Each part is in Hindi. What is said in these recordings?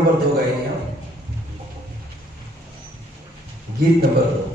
नंबर 2 गाएंगे हम। गीत नंबर 2।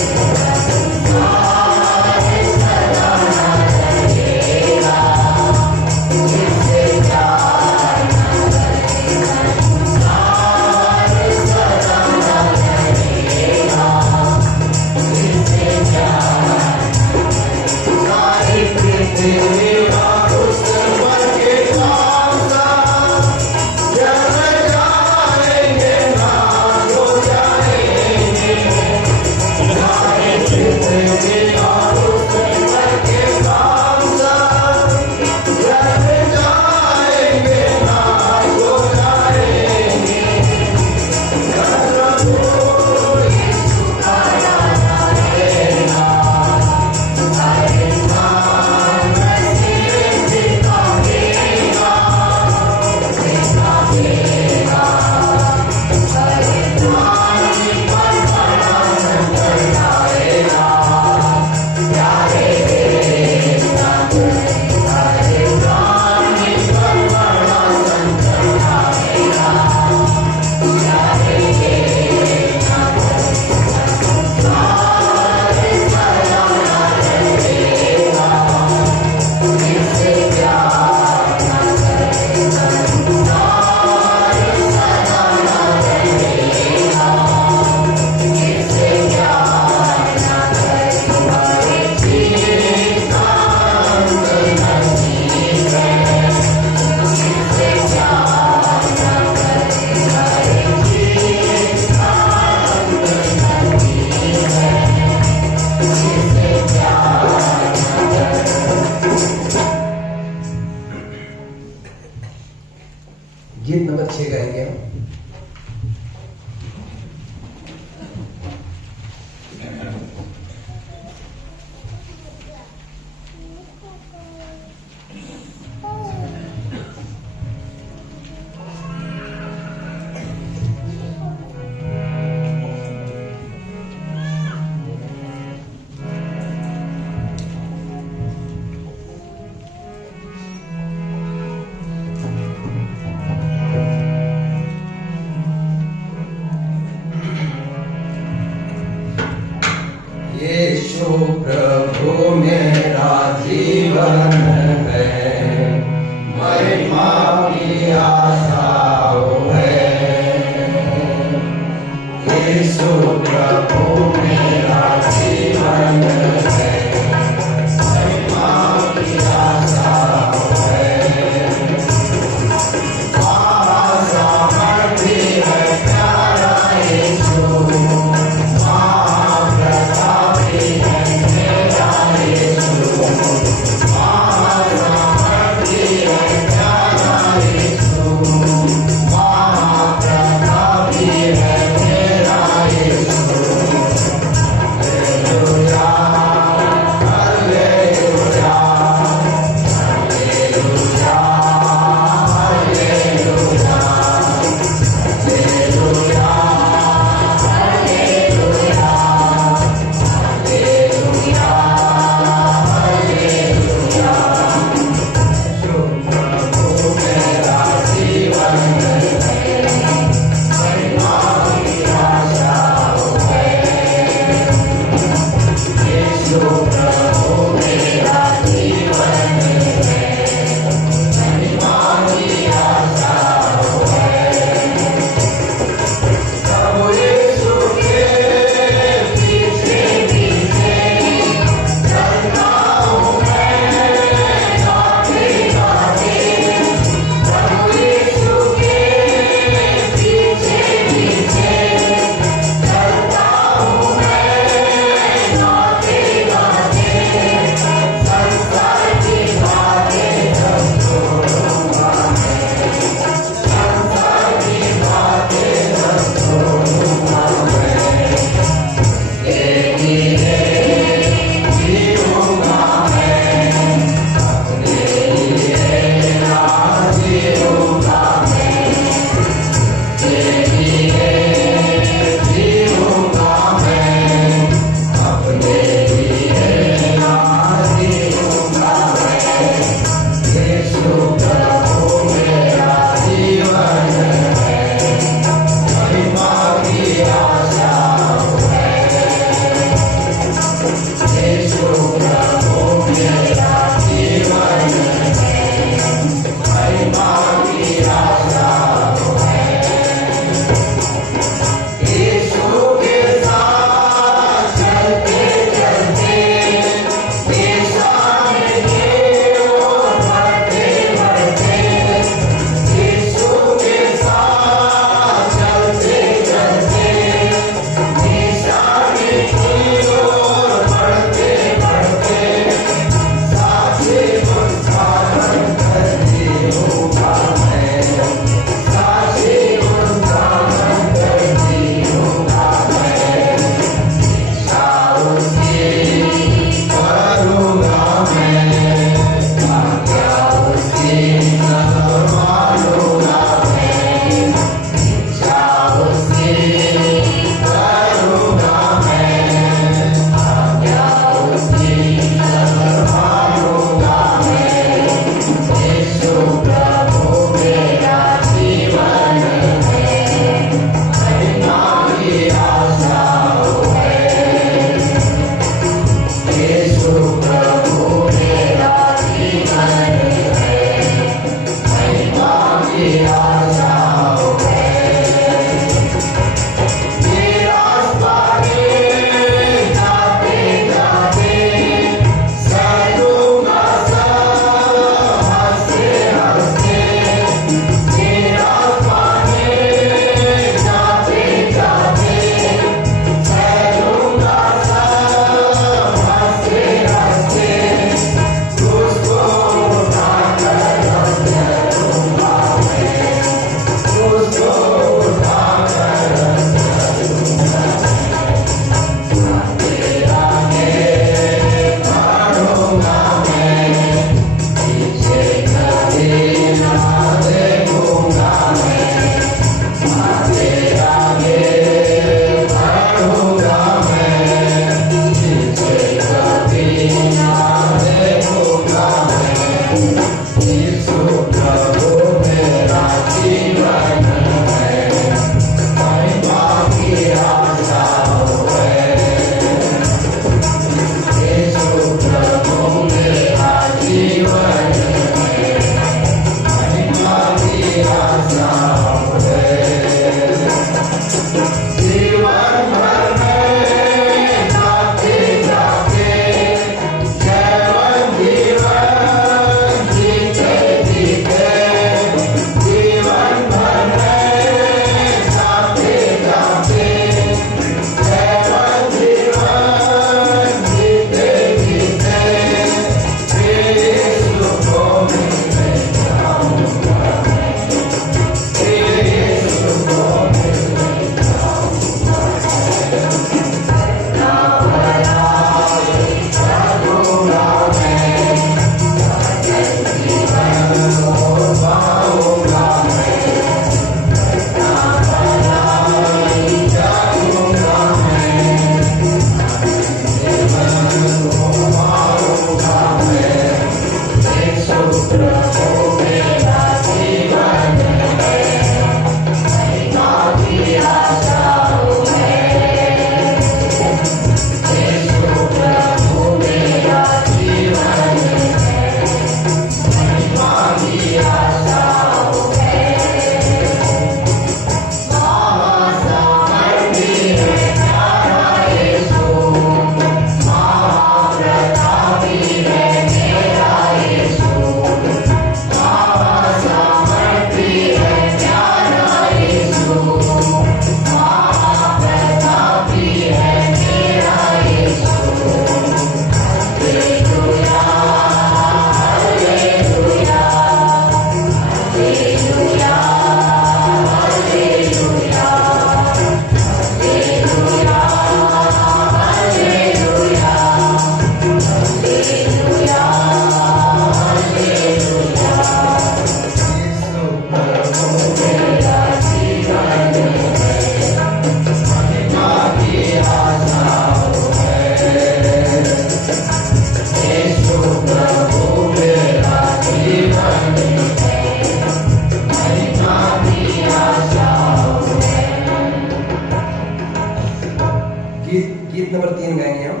गीत नंबर 3 गाएंगे हम।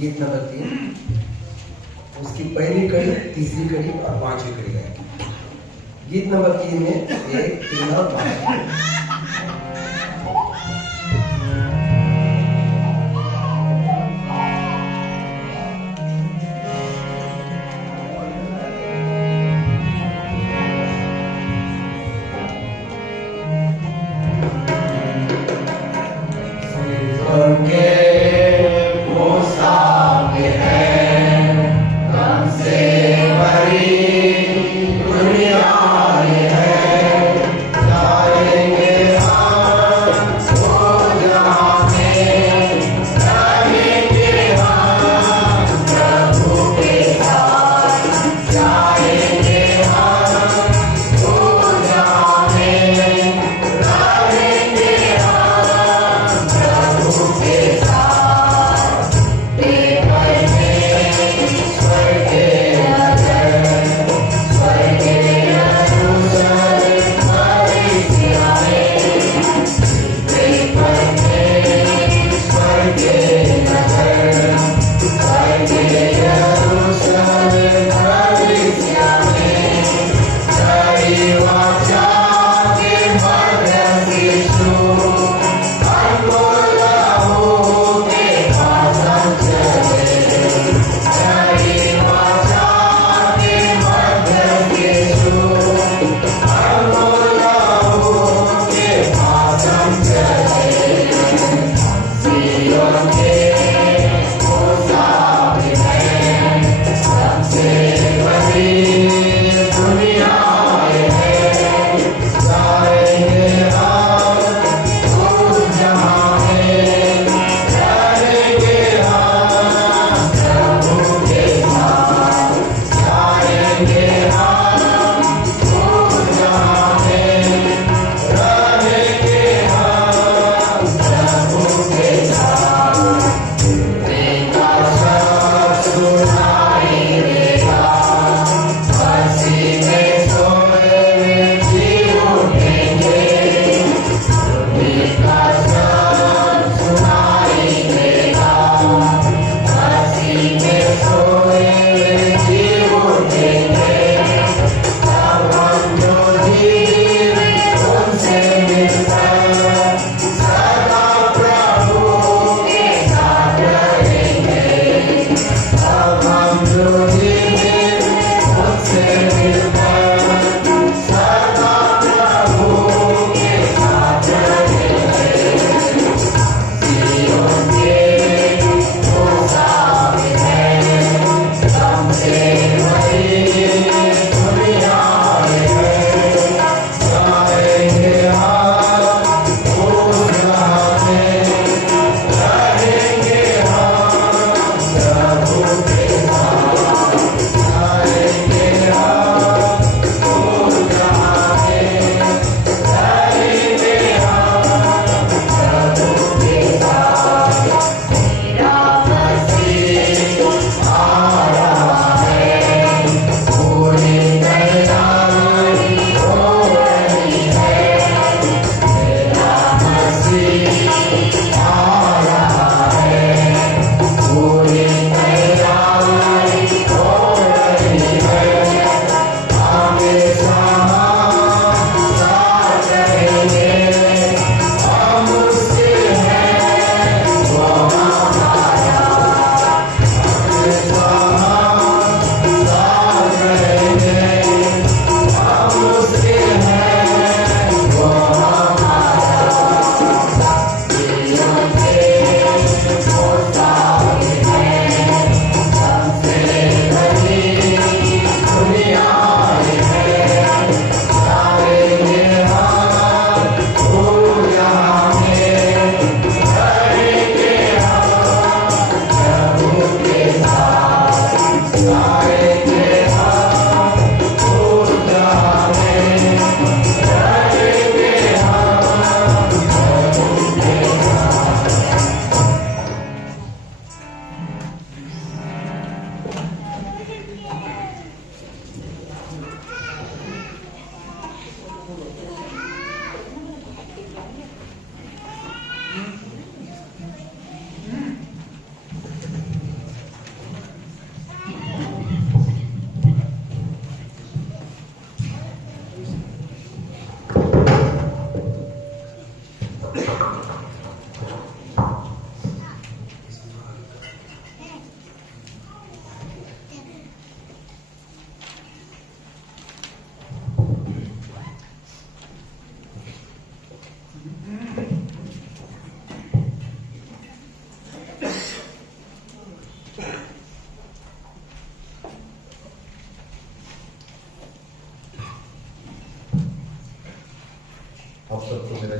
गीत नंबर 3, उसकी पहली कड़ी, तीसरी कड़ी और पांचवी कड़ी गाएंगे। गीत नंबर 3 में 1, 3 और 5। दुनिया है, जाएंगे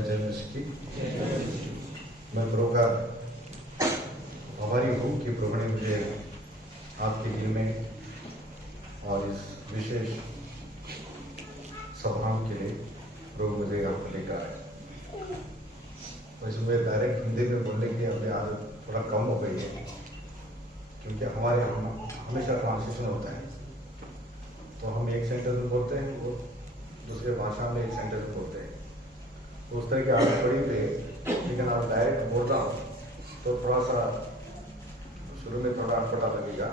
जय मसीह की। मैं प्रभु का आभारी हूँ कि प्रभु ने मुझे आपके दिल में और इस विशेष सभा के लिए प्रभु मुझे यहाँ पर लेकर आए। वैसे मुझे डायरेक्ट हिंदी में बोलने की अपनी आदत थोड़ा कम हो गई है, क्योंकि हमारे हमेशा ट्रांसलेशन होता है, तो हम एक सेंटेंस में बोलते हैं, वो दूसरे भाषा में एक सेंटेंस में बोलते हैं, उस तरह की आदत पड़ी हुई है। लेकिन आप डायरेक्ट बोल रहा हूँ तो थोड़ा सा शुरू में थोड़ा अटपटा लगेगा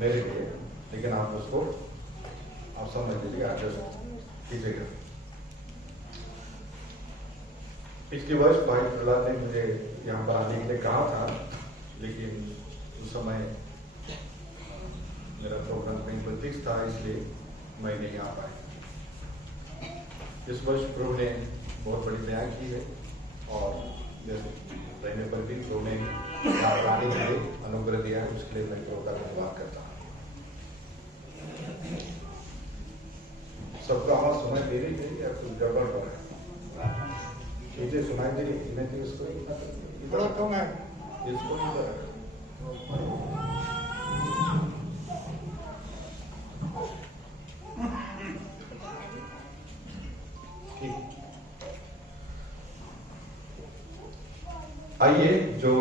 मेरे लिए, लेकिन आप उसको आप समझ लीजिएगा, एडजस्ट कीजिएगा। पिछले वर्ष भाई प्रहलाद ने मुझे यहाँ पर आने के लिए कहा था, लेकिन उस समय मेरा प्रोग्राम कहीं पर फिक्स था, इसलिए मैं नहीं आ पाया। इस वर्ष प्रभु ने बहुत बड़ी दया की है और रहने पर भी प्रभु ने आने के लिए अनुग्रह दिया है, उसके लिए मैं प्रभु का धन्यवाद करता हूँ। सबका आवाज सुनाई दे रही है या कुछ गड़बड़ हो रहा है? चीजें सुनाई दे रही है, इसको इतना कम है, इसको आइए, जो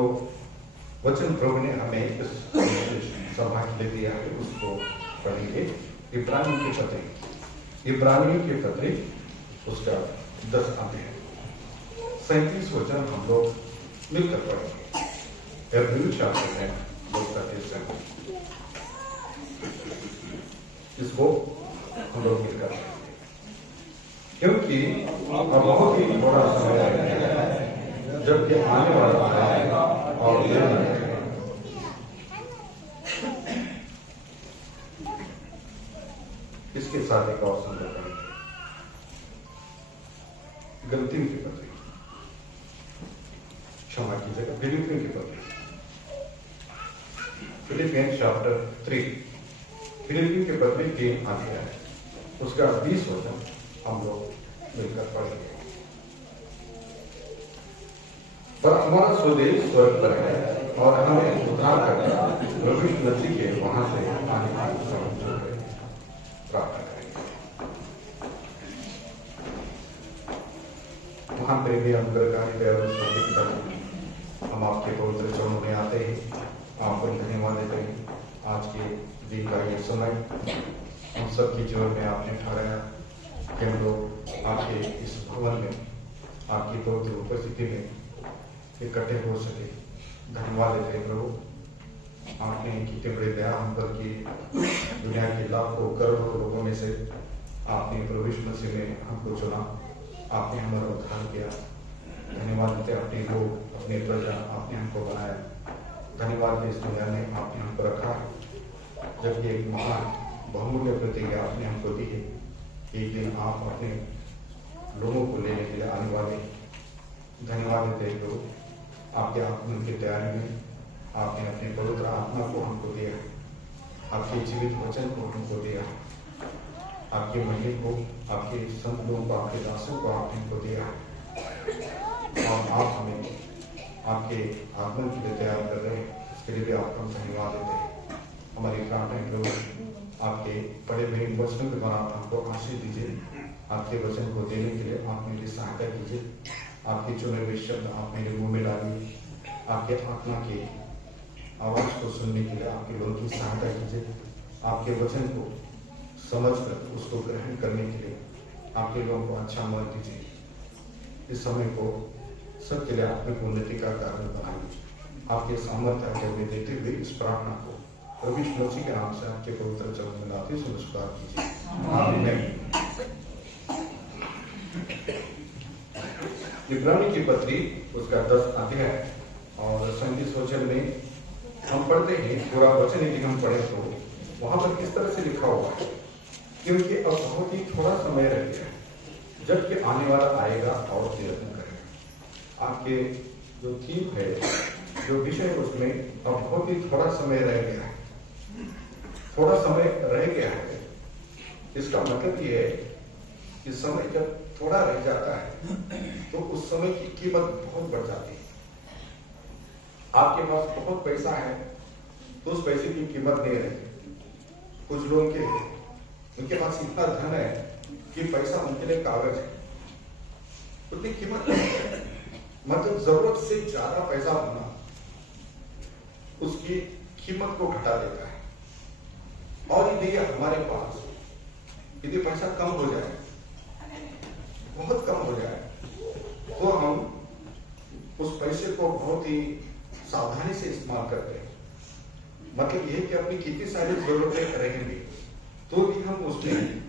वचन प्रभु ने हमें इस सभा के लिए दिया है उसको पढ़ेंगे। इब्रानियों के पत्र उसका 10 अध्याय 37 वचन हम लोग मिलकर पढ़ेंगे। एब्रिल चैप्टर है उसका 30 इसको हम लोग मिलकर पढ़ेंगे, क्योंकि अब बहुत ही थोड़ा समय है जबकि आने वाला आएगा और इसके साथ एक और सुंदर गलतियों की पत्री, क्षमा कीजिएगा, फिलिपियों की पत्री, फिलिपियंस चैप्टर 3, फिलिपियों के पत्री 3 अध्याय उसका 20 वचन हम लोग मिलकर पढ़ेंगे। पर हमारा स्वदेश स्वर्ग पर है और हमें उद्धार करना प्रभु यीशु मसीह के वहां से आने की प्रार्थना करेंगे। वहां पर भी अनुग्रहकारी हम आपके पवित्र चरणों में आते हैं, आपको धन्यवाद देते हैं। आज के दिन का ये समय हम सबके जीवन में आपने ठहराया कि हम लोग आपके इस भवन में आपकी पवित्र उपस्थिति में इकट्ठे हो सके। धन्यवाद देते हैं प्रभु, आपने कितने बड़े दया हम पर की। दुनिया के लाखों करोड़ों लोगों में से आपने प्रभु यीशु मसीह में हमको चुना, आपने हमारा उद्धार किया। धन्यवाद देते अपने लोग, अपने प्रजा आपने हमको बनाया। धन्यवाद इस दुनिया में आपने हमको रखा, जबकि एक महान बहुमूल्य प्रतिज्ञा आपने हमको दी है। एक दिन आप अपने लोगों को लेने के लिए आने वाले। धन्यवाद देते प्रभु, आपके आगमन की तैयारी में आपने अपने पवित्र आत्मा को हमको दिया, आपके जीवित वचन को हमको दिया, आपके महिला को, आपके संत लोगों को, आपके दासों को आपने हमको दिया, और आप हमें आपके आगमन के लिए तैयार कर रहे हैं। इसके लिए भी आपको धन्यवाद देते हैं। हमारी प्रार्थना प्रभु, आपके बड़े बड़े वचनों के द्वारा हमको आशीष दीजिए। आपके वचन को देने के लिए आप मेरी सहायता कीजिए। आपके चुने हुए शब्द आप मेरे मुंह में डालिए। आपके आत्मा की आवाज को सुनने के लिए आपके लोगों की सहायता कीजिए। आपके वचन को समझकर उसको ग्रहण करने के लिए आपके लोगों को अच्छा मन दीजिए। इस समय को सबके लिए आत्मिक उन्नति का कारण बनाइए। आपके सामर्थ्य में देते हुए इस प्रार्थना को प्रभु यीशु मसीह के नाम से आपके पवित्र चरणों में लाते नमस्कार कीजिए। आमीन। इब्रानियों की पत्री उसका 10 अध्याय और 37 वचन में हम पढ़ते हैं। पूरा वचन यदि हम पढ़े तो वहां पर किस तरह से लिखा हुआ है, क्योंकि अब बहुत ही थोड़ा समय रह गया है जबकि आने वाला आएगा और तीर्थन करेगा। आपके जो थीम है, जो विषय है, उसमें अब बहुत ही थोड़ा समय रह गया है। थोड़ा समय रह गया है, इसका मतलब ये है कि समय जब थोड़ा रह जाता है तो उस समय की कीमत बहुत बढ़ जाती है। आपके पास बहुत पैसा है तो उस पैसे की कीमत नहीं रहती। कुछ लोगों के उनके पास इतना धन है कि पैसा उनके लिए कागज है, उतनी कीमत नहीं है। मतलब जरूरत से ज्यादा पैसा होना उसकी कीमत को घटा देता है। और यदि हमारे पास यदि पैसा कम हो जाए, बहुत कम हो जाए, तो हम उस पैसे को बहुत ही सावधानी से इस्तेमाल करते हैं। मतलब यह कि अपनी कितनी सारी जरूरतें रहेंगी तो भी हम उसमें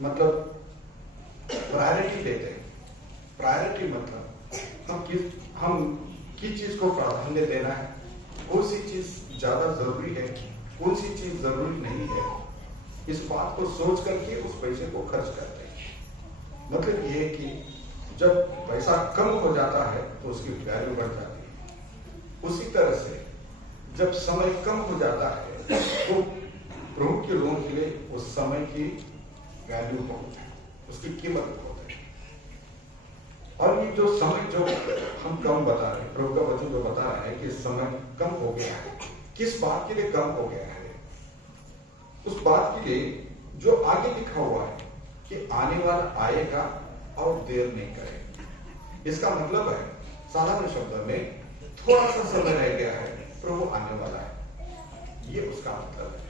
मतलब प्रायोरिटी देते हैं। प्रायोरिटी मतलब हम किस चीज को प्राधान्य देना है, कौन सी चीज ज्यादा जरूरी है, कौन सी चीज जरूरी नहीं है, इस बात को सोच करके उस पैसे को खर्च करते हैं। मतलब यह है कि जब पैसा कम हो जाता है तो उसकी वैल्यू बढ़ जाती है। उसी तरह से जब समय कम हो जाता है तो प्रभु के लोगों के लिए उस समय की वैल्यू बहुत है, उसकी कीमत बहुत है। और ये जो समय जो हम कम बता रहे हैं, प्रभु का वचन जो बता रहा है कि समय कम हो गया है, किस बात के लिए कम हो गया है? उस बात के लिए जो आगे लिखा हुआ है कि आने वाला आएगा और देर नहीं करेगा। इसका मतलब है साधारण शब्द में थोड़ा सा समय रह गया है, प्रभु आने वाला है, ये उसका मतलब है।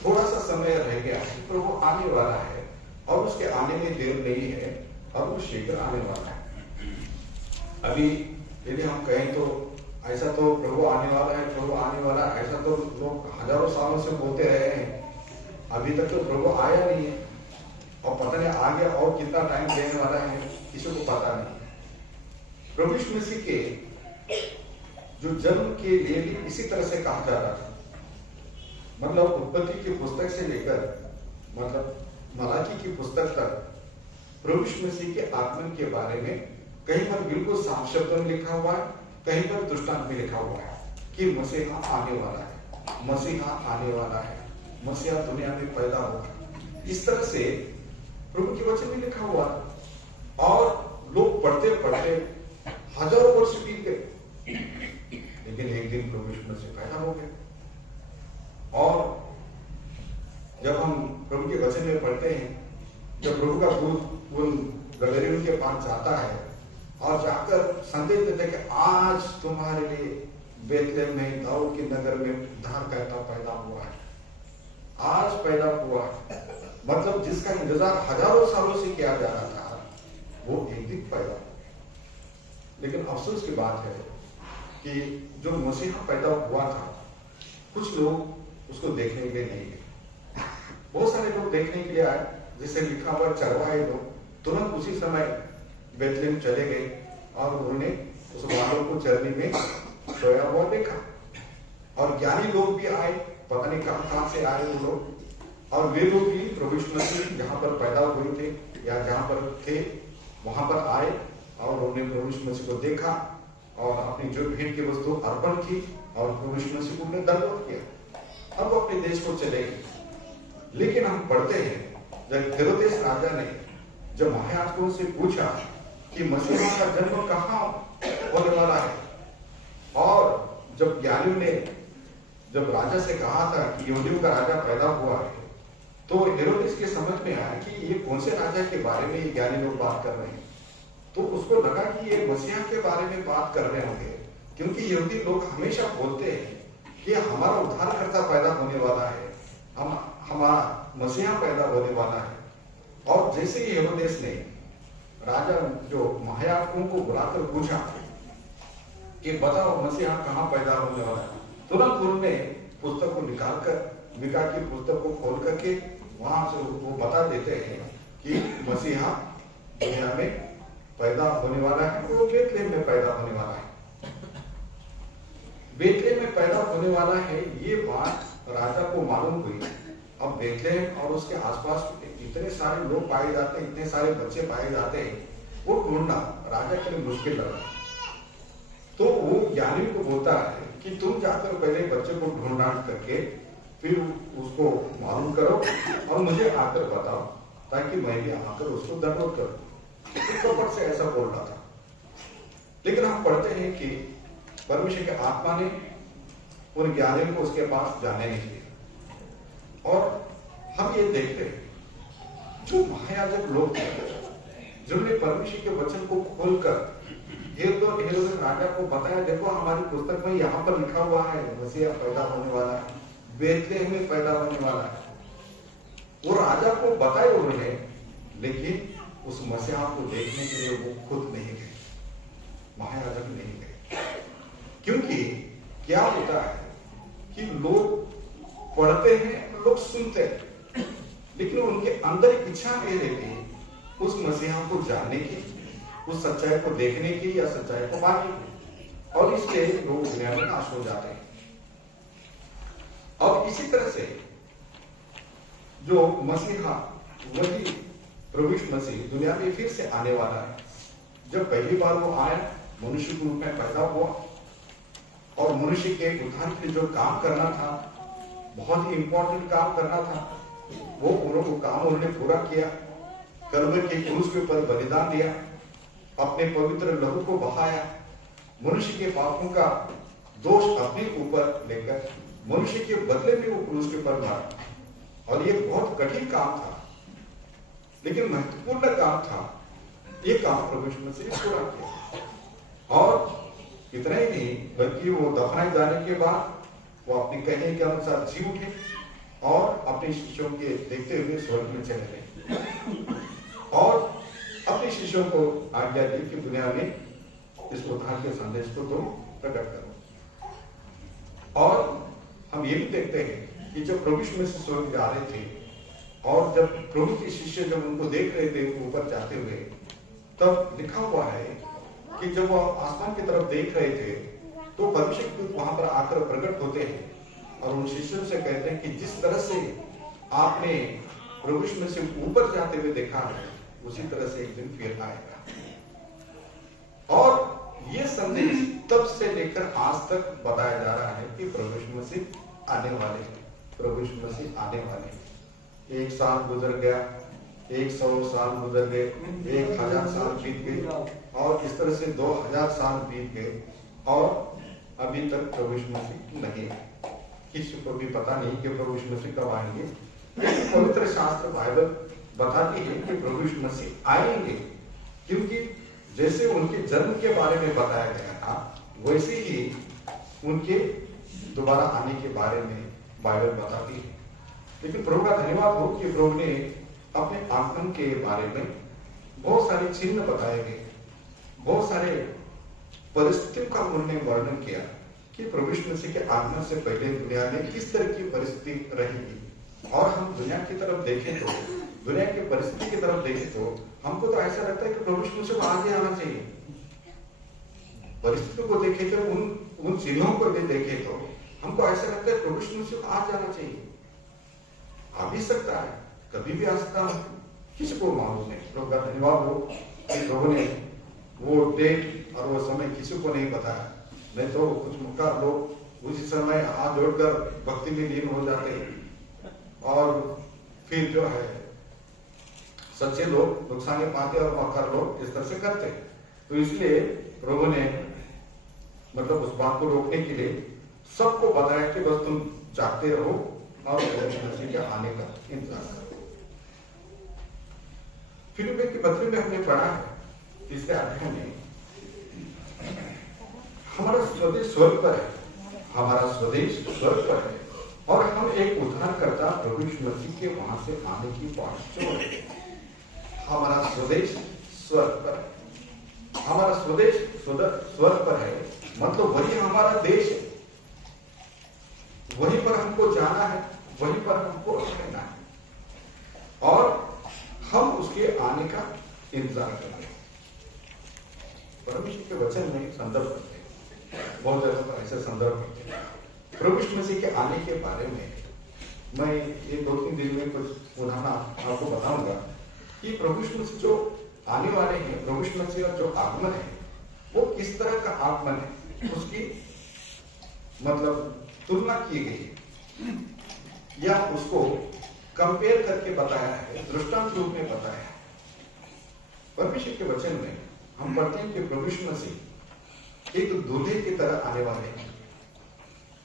थोड़ा सा समय रह गया है, प्रभु आने वाला है और उसके आने में देर नहीं है और वो शीघ्र आने वाला है। अभी यदि हम कहें तो ऐसा तो प्रभु आने वाला है, प्रभु आने वाला है, ऐसा तो लोग हजारों सालों से बोलते रहे हैं, अभी तक तो प्रभु आया नहीं है और पता नहीं आगे और कितना टाइम देने वाला है, किसी को पता नहीं। प्रभु यीशु मसीह के जो जन्म के लिए भी इसी तरह से कहा जा रहा था। मतलब उत्पत्ति की पुस्तक से लेकर मतलब मलाकी की पुस्तक तक प्रभु यीशु मसीह के आगमन के बारे में कहीं पर बिल्कुल साफ शब्दों में लिखा हुआ है, कहीं पर दृष्टांत में लिखा हुआ है कि मसीहा आने वाला है, मसीहा आने वाला है, मसीहा दुनिया में पैदा होगा। इस तरह से प्रभु के वचन में लिखा हुआ है और लोग पढ़ते पढ़ते हजारों वर्ष बीत गए, लेकिन एक दिन प्रभु यीशु मसीह पैदा हो गए। और जब हम प्रभु के वचन में पढ़ते हैं, जब प्रभु का दूत उन गदरियों के पास जाता है और जाकर संदेश देते हैं कि आज तुम्हारे लिए बेतलेहम में दाऊद के नगर में उद्धारकर्ता पैदा हुआ है, आज पैदा हुआ है। मतलब जिसका इंतजार हजारों सालों से किया जा रहा था वो एक दिन पैदा हो गया। लेकिन अफसोस की बात है कि जो मसीहा पैदा हुआ था, कुछ लोग उसको देखने के लिए नहीं गए। बहुत सारे लोग देखने के लिए आए, जिसे लिखा हुआ चरवाहे लोग तुरंत उसी समय बेतलेहम चले गए और उन्होंने उस बालक को चरनी में सोया हुआ देखा। और ज्ञानी लोग भी आए, पता नहीं कहां से आए वो लोग, और वे लोग भी प्रभु यीशु मसीह जहां पर पैदा हुए थे या जहां पर थे वहां पर आए और उन्होंने प्रभु यीशु मसीह को देखा और अपनी जो भेंट की वस्तु अर्पण की और प्रभु यीशु मसीह को उन्होंने दंडवत किया। अब वो अपने देश को चले गए। लेकिन हम पढ़ते हैं जब हेरोदेस राजा ने जब महायाजकों से पूछा कि मसीहा का जन्म कहाँ होने वाला है, और जब ज्ञानियों ने जब राजा से कहा था कि यहूदियों का राजा पैदा हुआ है, तो हेरोदेस के समझ में आया कि ये कौन से राजा के बारे में ये ज्ञानी लोग बात कर रहे हैं। तो उसको लगा कि ये मसीहा के बारे में बात कर रहे होंगे, क्योंकि यहूदी लोग हमेशा बोलते हैं कि हमारा उद्धारकर्ता पैदा होने वाला है, हमारा मसीहा पैदा होने वाला है। और जैसे ही हेरोदेस ने राजा जो महायाजकों को बुलाकर पूछा कि बताओ मसीहा कहाँ पैदा होने वाला है, तुरंत उन्होंने पुस्तक को निकालकर मिका की पुस्तक को खोल करके वहां से वो बता देते हैं कि मसीहा दुनिया में पैदा होने वाला है, वो बेतलेहम में पैदा होने वाला है। बेतलेहम में पैदा होने वाला है, ये बात राजा को मालूम हुई। अब बेतलेहम और उसके आसपास इतने सारे लोग पाए जाते हैं, इतने सारे बच्चे पाए जाते हैं, वो ढूंढना राजा के लिए मुश्किल लगा। तो वो ज्ञानी को बोलता है कि तुम जाकर पहले बच्चे को ढूंढ करके फिर उसको मालूम करो और मुझे आकर बताओ ताकि मैं भी आकर उसको दंडवत करूं। कपट से ऐसा बोल रहा था। लेकिन हम पढ़ते हैं कि परमेश्वर के आत्मा ने उन ज्ञानियों को उसके पास जाने नहीं दिया। और हम ये देखते हैं जो महायाजक लोग थे, जिन्होंने परमेश्वर के वचन को खोलकर हेरोदेस राजा को बताया, देखो हमारी पुस्तक में यहाँ पर लिखा हुआ है मसीहा पैदा होने वाला है, बेथलेहम में पैदा होने वाला है। वो राजा को बताए उन्होंने, लेकिन उस मसीहा को देखने के लिए वो खुद नहीं गए, महायाजक नहीं गए। क्योंकि क्या होता है कि लोग पढ़ते हैं, लोग सुनते हैं, लेकिन उनके अंदर इच्छा नहीं रहती उस मसीहा को जानने की, उस सच्चाई को देखने की या सच्चाई को पाने की, और इसलिए लोग दुनिया में नाश हो जाते हैं। अब इसी तरह से जो मसीहा, वही प्रभु यीशु मसीह दुनिया में फिर से आने वाला है। जब पहली बार वो आया, मनुष्य के रूप में पैदा हुआ और मनुष्य के उद्धार के लिए जो काम करना था, बहुत ही इंपॉर्टेंट काम करना था, वो काम उन्होंने पूरा किया। कलवरी के क्रूस के ऊपर बलिदान दिया, अपने पवित्र लहू को बहाया, मनुष्य के पापों का दोष अपने ऊपर लेकर मनुष्य के बदले में वो क्रूस के ऊपर मरा। और ये बहुत कठिन काम था, लेकिन महत्वपूर्ण काम था। ये काम प्रभु यीशु मसीह ने पूरा किया। और इतना ही नहीं, बल्कि वो दफनाए जाने के बाद वो अपने कहने के अनुसार जी उठे और अपने शिष्यों के देखते हुए स्वर्ग में चले गए और अपने शिष्यों को आज्ञा दी कि दुनिया में इस उद्धार के संदेश को तुम प्रकट करो। और हम ये भी देखते हैं कि जब प्रभु यीशु मसीह स्वर्ग जा रहे थे और जब प्रभु के शिष्य जब उनको देख रहे थे ऊपर जाते हुए, तब लिखा हुआ है कि जब वो आसमान की तरफ देख रहे थे तो परमेश्वर के दूत वहां पर आकर प्रकट होते हैं और उन शिष्यों से कहते हैं कि जिस तरह से आपने प्रभु यीशु मसीह ऊपर जाते हुए देखा है, उसी तरह से एक दिन फिर आएगा। और ये संदेश तब से लेकर आज तक बताया जा रहा है कि प्रभु यीशु मसीह आने वाले हैं, प्रभु यीशु मसीह आने वाले हैं। 1 साल गुजर गया, 100 साल गुजर गए, 1000 साल बीत गए और इस तरह से 2000 साल बीत गए और अभी तक प्रभु यीशु मसीह नहीं आए। किसी को भी पता नहीं कि प्रभु यीशु मसीह कब आएंगे। लेकिन पवित्र शास्त्र बाइबल बताती है कि प्रभु यीशु मसीह आएंगे, क्योंकि जैसे उनके जन्म के बारे में बताया गया था, वैसे ही उनके दोबारा आने के बारे में बाइबल बताती है। लेकिन प्रभु का धन्यवाद हो कि प्रभु ने अपने आगमन के बारे में बहुत सारे चिन्ह बताए गए, बहुत सारे परिस्थितियों का उन्होंने वर्णन किया कि प्रभु यीशु मसीह के आगमन से पहले दुनिया में किस तरह की परिस्थिति रहेगी। और हम दुनिया की तरफ देखें तो, दुनिया की परिस्थिति की तरफ देखें तो हमको तो ऐसा लगता है कि प्रभु यीशु मसीह को आगे आना चाहिए। परिस्थितियों को देखें तो, उन चिन्हों को भी देखें तो हमको ऐसा लगता है प्रभु यीशु मसीह को आ जाना चाहिए। आ भी सकता है, कभी भी आ सकता है, किसी को मालूम नहीं। प्रभु का धन्यवाद हो कि प्रभु ने वो डेट और वो समय किसी को नहीं बताया, नहीं तो कुछ मुक्का लोग उसी समय हाथ जोड़कर भक्ति में लीन हो जाते और फिर जो है सच्चे लोग नुकसान पाते और मक्कार लोग इस तरह से करते। तो इसलिए प्रभु ने मतलब उस बात को रोकने के लिए सबको बताया कि बस तुम जागते रहो और मसीह के आने का इंतजार करो। फिलिप्पियों के पत्र में हमने पढ़ा है 3 अध्याय में, हमारा स्वदेश स्वर्ग पर है, हमारा स्वदेश स्वर्ग पर है और हम एक उद्धारकर्ता प्रभु यीशु मसीह के वहां से आने की बात जो है। हमारा स्वदेश स्वर्ग पर है, हमारा स्वदेश स्वर्ग पर है, मतलब वही हमारा देश है, वहीं पर हमको जाना है, वहीं पर हमको रहना है और हम उसके आने का इंतजार कर रहे हैं। परमेश्वर के वचन में संदर्भ करते हैं, बहुत जगह पर ऐसे संदर्भ करते हैं प्रभु यीशु मसीह के आने के बारे में। मैं ये 2-3 दिन में कुछ उदाहरण आपको बताऊंगा कि प्रभु यीशु मसीह जो आने वाले हैं, प्रभु यीशु मसीह का जो आगमन है वो किस तरह का आगमन है, उसकी मतलब तुलना की गई या उसको कंपेयर करके बताया है, दृष्टांत रूप में बताया है। परमेश्वर के वचन में हम पढ़ते हैं कि प्रभु यीशु मसीह एक दूल्हे की तरह आने वाले हैं।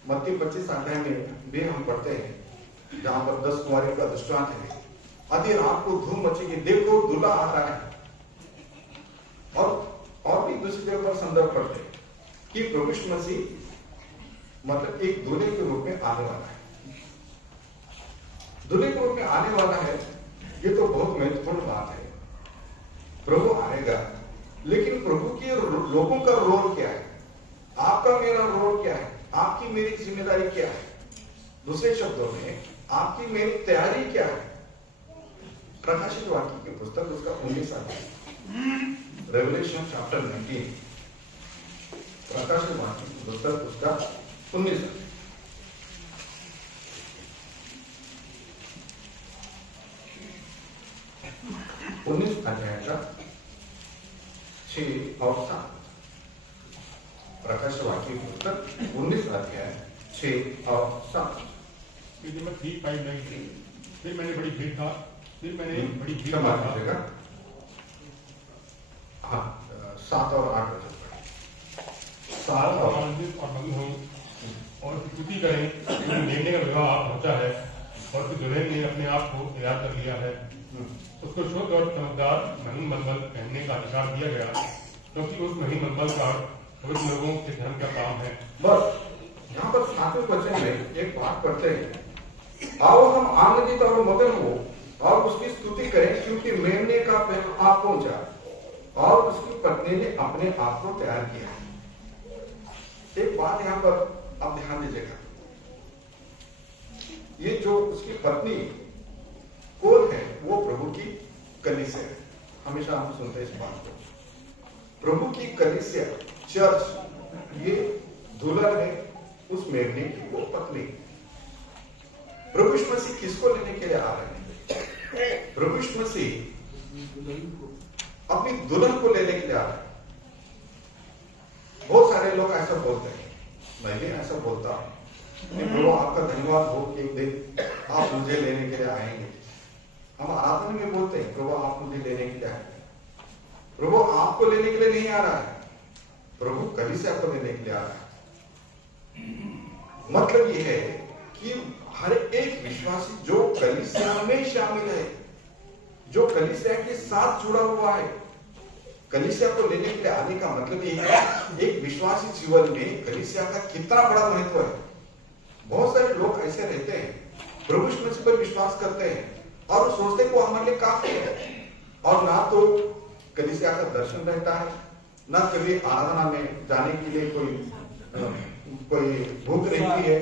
मत्ती 25 अध्याय में भी हम पढ़ते हैं जहां पर 10 कुंवारे का दृष्टांत है। आधी रात को धूम मचेगी, देखो दूल्हा आ रहा है। और भी दूसरी जगह पर संदर्भ पढ़ते हैं कि प्रभु यीशु मसीह मतलब एक दूल्हे के रूप में आने वाला है। दूल्हे के रूप में आने वाला है, ये तो बहुत महत्वपूर्ण बात है। प्रभु आएगा, लेकिन प्रभु के लोगों का रोल क्या है? आपका मेरा रोल क्या है? आपकी मेरी जिम्मेदारी क्या है? दूसरे शब्दों में आपकी मेरी तैयारी क्या है? प्रकाशित वाक्य की पुस्तक उसका 19 अध्याय, रेवलेशन चैप्टर 19, प्रकाशित वाक्य की पुस्तक उसका 19 अध्याय। 19 अध्याय का 6 और 7। प्रकाश वाक्य की पुस्तक 19 अध्याय 6 और 7। फिर जब मैं ठीक पाई नहीं थी, फिर मैंने बड़ी भीड़ था, फिर मैंने बड़ी भीड़ क्षमा था। कीजिएगा। हाँ, 7 और 8 साल आनंदित और मग्न हो और स्तुति करें कि लेने का विवाह आप पहुंचा है और फिर दुल्हन ने अपने आप को तैयार कर लिया है। उसको शुद्ध और चमकदार महीन मलमल पहनने का अधिकार दिया गया, क्योंकि उस महीन मलमल का पवित्र लोगों के धर्म का काम है। बस यहाँ पर 7वें वचन में एक बात पढ़ते हैं, आओ हम आनंदित और मगन हो और उसकी स्तुति करें, क्योंकि मेमने का पहर आप पहुंचा और उसकी पत्नी ने अपने आप को तैयार किया। एक बात यहाँ पर आप ध्यान दीजिएगा, ये जो उसकी पत्नी कौन है? वो प्रभु की कलीसिया है। हमेशा हम सुनते हैं इस बात को, प्रभु की कलीसिया, चर्च, ये दुल्हन है उस मेमने की वो पत्नी। प्रभु यीशु मसीह किसको लेने के लिए आ रहे हैं? प्रभु यीशु मसीह अपनी दुल्हन को लेने के लिए आ रहे हैं। बहुत सारे लोग ऐसा बोलते हैं, मैं भी ऐसा बोलता हूं कि प्रभु आपका धन्यवाद हो कि एक दिन आप मुझे लेने के लिए आएंगे। हम आराधना में बोलते हैं, प्रभु आप मुझे लेने के लिए आएंगे। प्रभु आपको लेने के लिए नहीं आ रहा है, प्रभु कलीसिया को लेने के लिए आ रहा है। मतलब यह है कि हर एक विश्वासी जो कलीसिया में शामिल है, जो कलीसिया के साथ जुड़ा हुआ है, कलीसिया को लेने के लिए आने का मतलब यह है एक विश्वासी जीवन में कलीसिया का कितना बड़ा महत्व है। बहुत सारे लोग ऐसे रहते हैं, प्रभु यीशु मसीह पर विश्वास करते हैं और सोचते को हमारे लिए काफी है, और ना तो कलीसिया का दर्शन रहता है, ना कभी आराधना में जाने के लिए कोई भूख रहती है,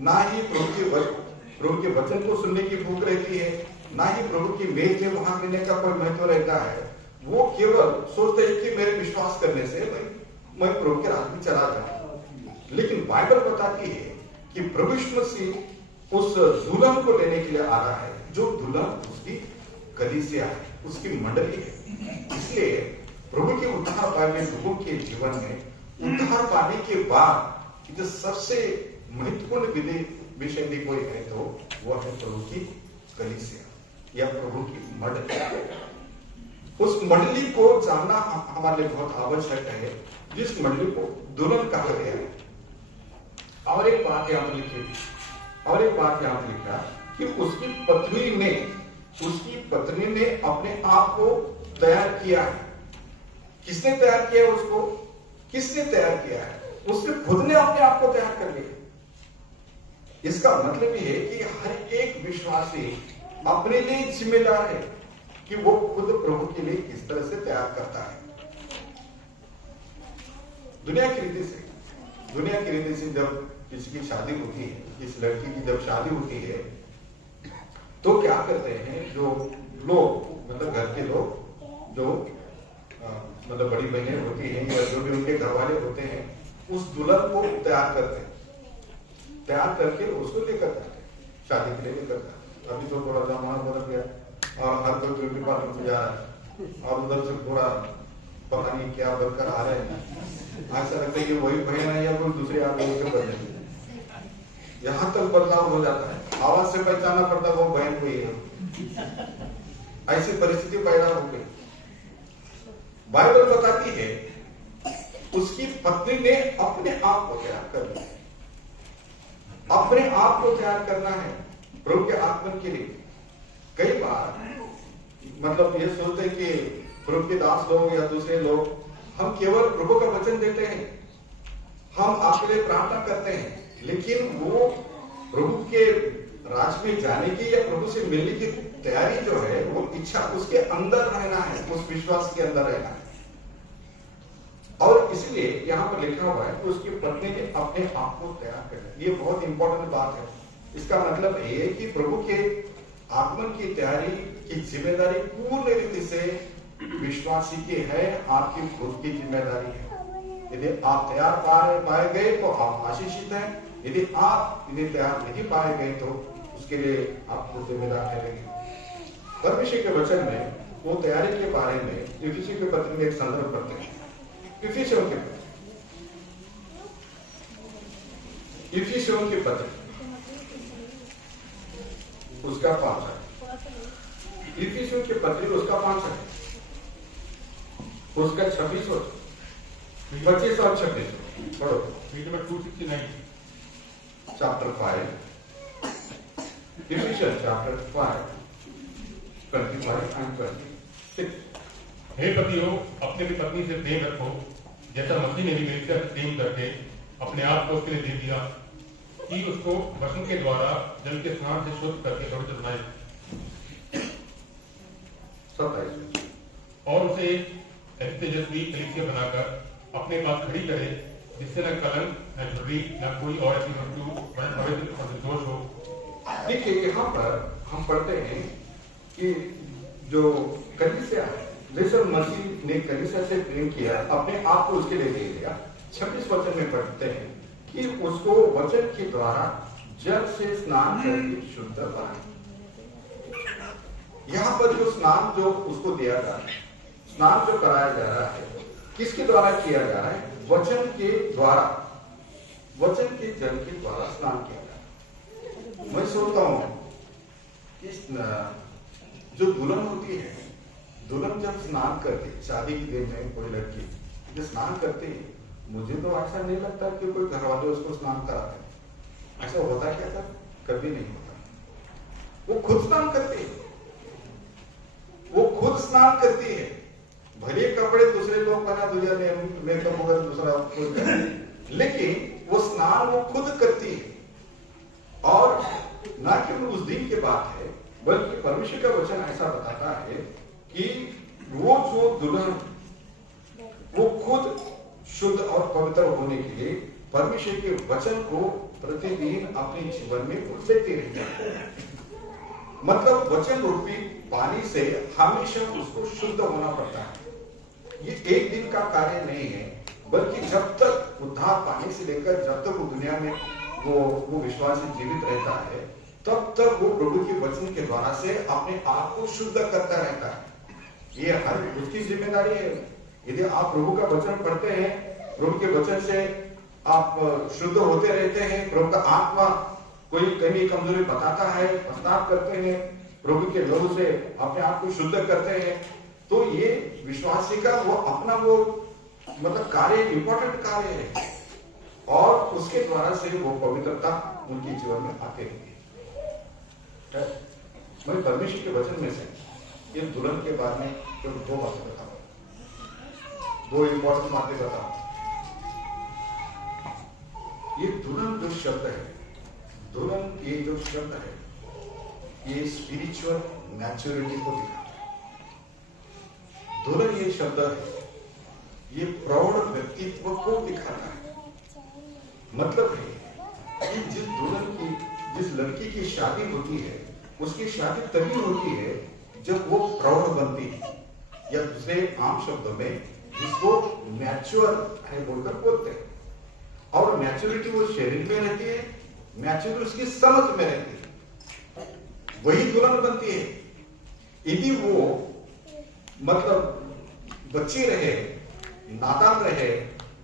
ना ही प्रभु के वचन को सुनने की भूख रहती है, ना ही प्रभु की मेज में भाग लेने का कोई महत्व रहता है। वो केवल सोचते हैं कि मेरे विश्वास करने से मैं प्रभु के राह में चला जाऊं। लेकिन बाइबल बताती है कि प्रभु यीशु मसीह उस दुल्हन को लेने के लिए आ रहा है, जो दुल्हन उसकी कलीसिया है, उसकी मंडली है। इसलिए प्रभु के उद्धार पाने लोगों के जीवन में उद्धार पाने के बाद जो सबसे महत्वपूर्ण विषय भी कोई है तो वह है प्रभु की कलीसिया या प्रभु की मंडली। उस मंडली को जानना हमारे लिए बहुत आवश्यक है, जिस मंडली को दुल्हन कहा गया है। और एक बात यहाँ पर लिखा कि उसकी पत्नी ने अपने आप को तैयार किया है। किसने तैयार किया है उसको? किसने तैयार किया है? उसने खुद ने अपने आप को तैयार कर लिया। इसका मतलब यह है कि हर एक विश्वासी अपने लिए जिम्मेदार है कि वो खुद प्रभु के लिए किस तरह से तैयार करता है। दुनिया की रीति से जब किसी की शादी होती है, किस लड़की की जब शादी होती है, तो क्या करते हैं जो लोग, मतलब घर के लोग, जो मतलब बड़ी बहनें होती हैं या जो भी उनके घर वाले होते हैं, उस दुल्हन को तैयार करते हैं, तैयार करके उसको लेकर जाते हैं, शादी के लिए लेकर जाते हैं। अभी तो थोड़ा जमाना बदल गया और हर कोई ब्यूटी पार्लर में जा रहा है और उधर से थोड़ा पता नहीं क्या बनकर आ रहे हैं। ऐसा लगता है कि वही बहन है या कोई दूसरे आदमी के बदले। यहाँ तक बदलाव हो जाता है, आवाज से पहचानना पड़ता वो बहन कोई है। ऐसी परिस्थिति पैदा हो गई। बाइबल बताती है उसकी पत्नी ने अपने आप को तैयार कर लिया, अपने आप को तैयार करना है प्रभु के आगमन के लिए। कई बार मतलब ये सोचते हैं कि प्रभु के दास लोग या दूसरे लोग, हम केवल प्रभु का वचन देते हैं, हम आपके लिए प्रार्थना करते हैं, लेकिन वो प्रभु के राज में जाने की या प्रभु से मिलने की तैयारी जो है, वो इच्छा उसके अंदर रहना है, उस विश्वास के अंदर रहना है। और इसलिए यहाँ पर लिखा हुआ है कि उसकी पत्नी ने अपने आप को तैयार कर लिया। ये बहुत इंपॉर्टेंट बात है। इसका मतलब ये है कि प्रभु के आगमन की तैयारी की जिम्मेदारी पूर्ण रीति से विश्वासी की है, आपकी खुद की जिम्मेदारी है। यदि आप तैयार पाए गए तो आप आशीषित हैं, यदि आप इन्हें तैयार नहीं पाए गए तो उसके लिए आपको जिम्मेदार ठहरेंगे। परमेश्वर के वचन में वो तैयारी के बारे में इफिसियों के पत्र में एक संदर्भ करते हैं। इफिसियों के पत्र उसका 5 है। इफिसियों के पत्र उसका 5 है, उसका 26 और 25 और 26 पढ़ो। Number 269 chapter 5, Ephesians chapter 5, 25 and 26। हे पतियों, अपने भी पत्नी से प्रेम रखो, जैसा मसीह ने भी मेरे से प्रेम करके अपने आप को उसके लिए दे दिया, कि उसको वचन के द्वारा जल के स्नान से शुद्ध करके पवित्र बनाए, 27। और उसे एक ऐसी तेजस्वी कलीसिया बनाकर अपने पास खड़ी करे, जिससे न कलंक, न झुर्री, न कोई और ऐसी वस्तु पवित्र और निर्दोष हो। देखिए यहाँ पर हम पढ़ते हैं कि जो कलीसिया है, जैसे मसीह ने कलीसिया से प्रेम किया, अपने आप को उसके लिए दे दिया। 26 वचन में पढ़ते हैं कि उसको वचन के द्वारा जल से स्नान करके शुद्ध बनाए। यहाँ पर जो स्नान जो उसको दिया जा रहा है, स्नान जो कराया जा रहा है, किसके द्वारा किया जा रहा है? वचन के द्वारा, वचन के जल के द्वारा स्नान किया जा रहा है। मैं सोचता हूं इस जो दुल्हन होती है, दुल्हन जब स्नान करती, शादी के दिन में कोई लड़की जब स्नान करती है, मुझे तो ऐसा नहीं लगता कि कोई घर वाले उसको स्नान कराते हैं। ऐसा होता क्या था? कभी नहीं होता। वो खुद स्नान करती है, वो खुद स्नान करती है। भले कपड़े दूसरे लोग बना दूसरा मेकअप वगैरह दूसरा कोई करे, लेकिन वो स्नान वो खुद करती है। और ना केवल उस दिन की बात है, बल्कि परमेश्वर का वचन ऐसा बताता है कि वो जो दुल्हन वो खुद शुद्ध और पवित्र होने के लिए परमेश्वर के वचन को प्रतिदिन अपने जीवन में लेते रहते हैं। मतलब वचन रूपी पानी से हमेशा उसको शुद्ध होना पड़ता है। ये एक दिन का कार्य नहीं है, बल्कि जब तक उद्धार पाने से लेकर जब तक वो दुनिया में वो विश्वासी जीवित रहता है, तब तक वो प्रभु के वचन के द्वारा से अपने आप को शुद्ध करता रहता है। ये हर उसकी जिम्मेदारी है। यदि आप प्रभु का वचन पढ़ते हैं, प्रभु के वचन से आप शुद्ध होते रहते हैं, प्रभु का आत्मा कोई कमी कमजोरी बताता है, पश्चाताप करते हैं, प्रभु के लहू से अपने आप को शुद्ध करते हैं, तो ये विश्वासी का वो अपना वो मतलब कार्य, इंपॉर्टेंट कार्य है। और उसके द्वारा से वो पवित्रता उनके जीवन में आते रहेगी। मैं परमेश्वर के वचन में से ये दुल्हन के बारे में केवल 2 बातें बताऊं, 2 इंपॉर्टेंट बातें बताऊं। ये दुल्हन जो शब्द है, दुल्हन ये जो शब्द है, ये स्पिरिचुअल मैच्योरिटी को दिखाता है। दुल्हन ये शब्द है, ये प्रौढ़ व्यक्तित्व को दिखाता है। मतलब है कि जिस दुल्हन की, जिस लड़की की शादी होती है, उसकी शादी तभी होती है जब वो प्रौढ़ बनती है, या दूसरे आम शब्दों में जिसको मैच्योर है बोलकर बोलते हैं। और मैच्योरिटी वो शरीर में रहती है, मैच्योरिटी उसकी समझ में रहती है, वही दुल्हन बनती है। यदि वो मतलब बच्ची रहे, नादान रहे,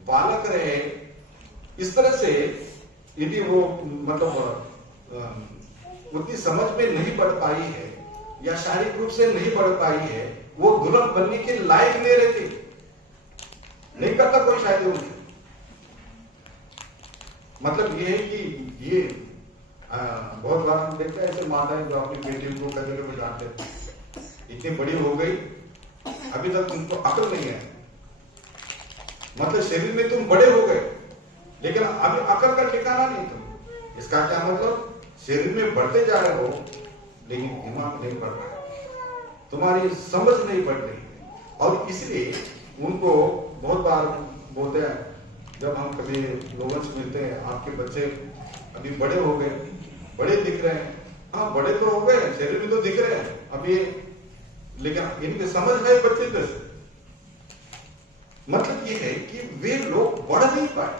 बालक रहे, इस तरह से यदि वो मतलब उतनी समझ में नहीं बढ़ पाई है या शारीरिक रूप से नहीं बढ़ पाई है, वो दुल्हन बनने के लायक नहीं रहती, नहीं करता कोई शायद उनसे। मतलब ये है कि ये बहुत बार हम देखते हैं ऐसे माताएं जो अपनी बेटियों को कभी कभी डांट देती, इतनी बड़ी हो गई अभी तक तुमको अकल नहीं है, मतलब शरीर में तुम बड़े हो गए लेकिन अभी अकल का ठिकाना नहीं तुम। इसका क्या मतलब, शरीर में बढ़ते जा रहे हो लेकिन दिमाग नहीं बढ़ रहा है, तुम्हारी समझ नहीं बढ़ रही है। और इसलिए उनको बहुत बार बोलते हैं, जब हम कभी लोगों से मिलते हैं, आपके बच्चे अभी बड़े हो गए, बड़े दिख रहे हैं। हाँ बड़े तो हो गए, शरीर में तो दिख रहे हैं अभी, लेकिन इनकी समझ है बच्चे कैसे। मतलब ये है कि वे लोग बढ़ नहीं पाए।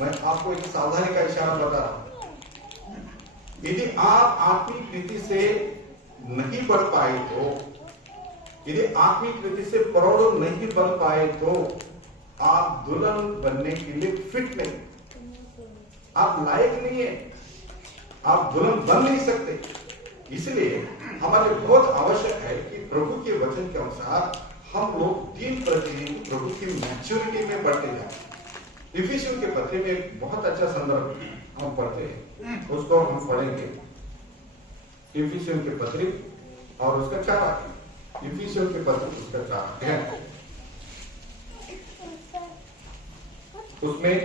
मैं आपको एक सावधानी का इशारा बता रहा हूं, यदि आप आत्मिक रीति से नहीं बढ़ पाए तो, यदि आत्मिक रीति से प्रौढ़ नहीं बन पाए तो आप दुल्हन बनने के लिए फिट नहीं, आप लायक नहीं है, आप दुल्हन बन नहीं सकते। इसलिए हमारे बहुत आवश्यक है कि प्रभु के वचन के अनुसार हम लोग दिन प्रतिदिन प्रभु की मैच्योरिटी में बढ़ते जाए। इफिसियों के पत्र में एक बहुत अच्छा संदर्भ हम पढ़ते हैं, उसको हम पढ़ेंगे। इफिसियों के पत्र और उसका 4 अध्याय, इफिसियों के पत्र उसका 4 अध्याय, उसमें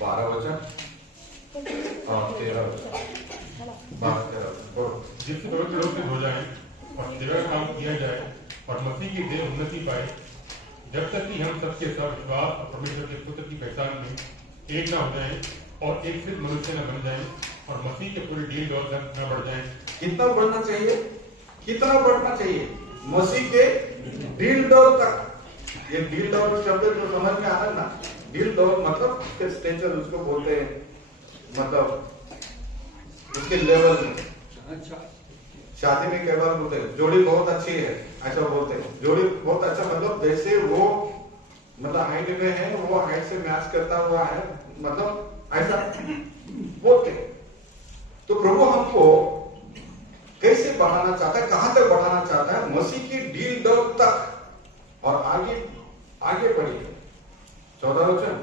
12 वचन और 13 वचन, 12-13 वचन। जिससे पवित्र लोग सिद्ध हो जाए और सेवा का काम किया जाए और मसीह की देह उन्नति पाए, जब तक कि हम सबके सब विश्वास और परमेश्वर के पुत्र की पहचान में एक ना हो जाएं और एक सिद्ध मनुष्य न बन जाएं और मसीह के पूरे डील दौर तक न बढ़ जाएं। कितना बढ़ना चाहिए, कितना बढ़ना चाहिए? मसीह के डील दौर तक। ये डील दौर शब्द जो समझ में आ रहा है ना, डील दौर मतलब उसके स्टेचर उसको बोलते हैं, मतलब उसके लेवल में। शादी में कई बार बोलते हैं जोड़ी बहुत अच्छी है, ऐसा बोलते हैं। जोड़ी बहुत अच्छा मतलब जैसे वो मतलब हाइट में है, वो हाइट से मैच करता हुआ है, मतलब ऐसा बोलते हैं। तो प्रभु हमको कैसे बढ़ाना चाहता है, कहां तक बढ़ाना चाहता है? मसीह की डील दौर तक और आगे आगे बढ़िए। 14 वचन,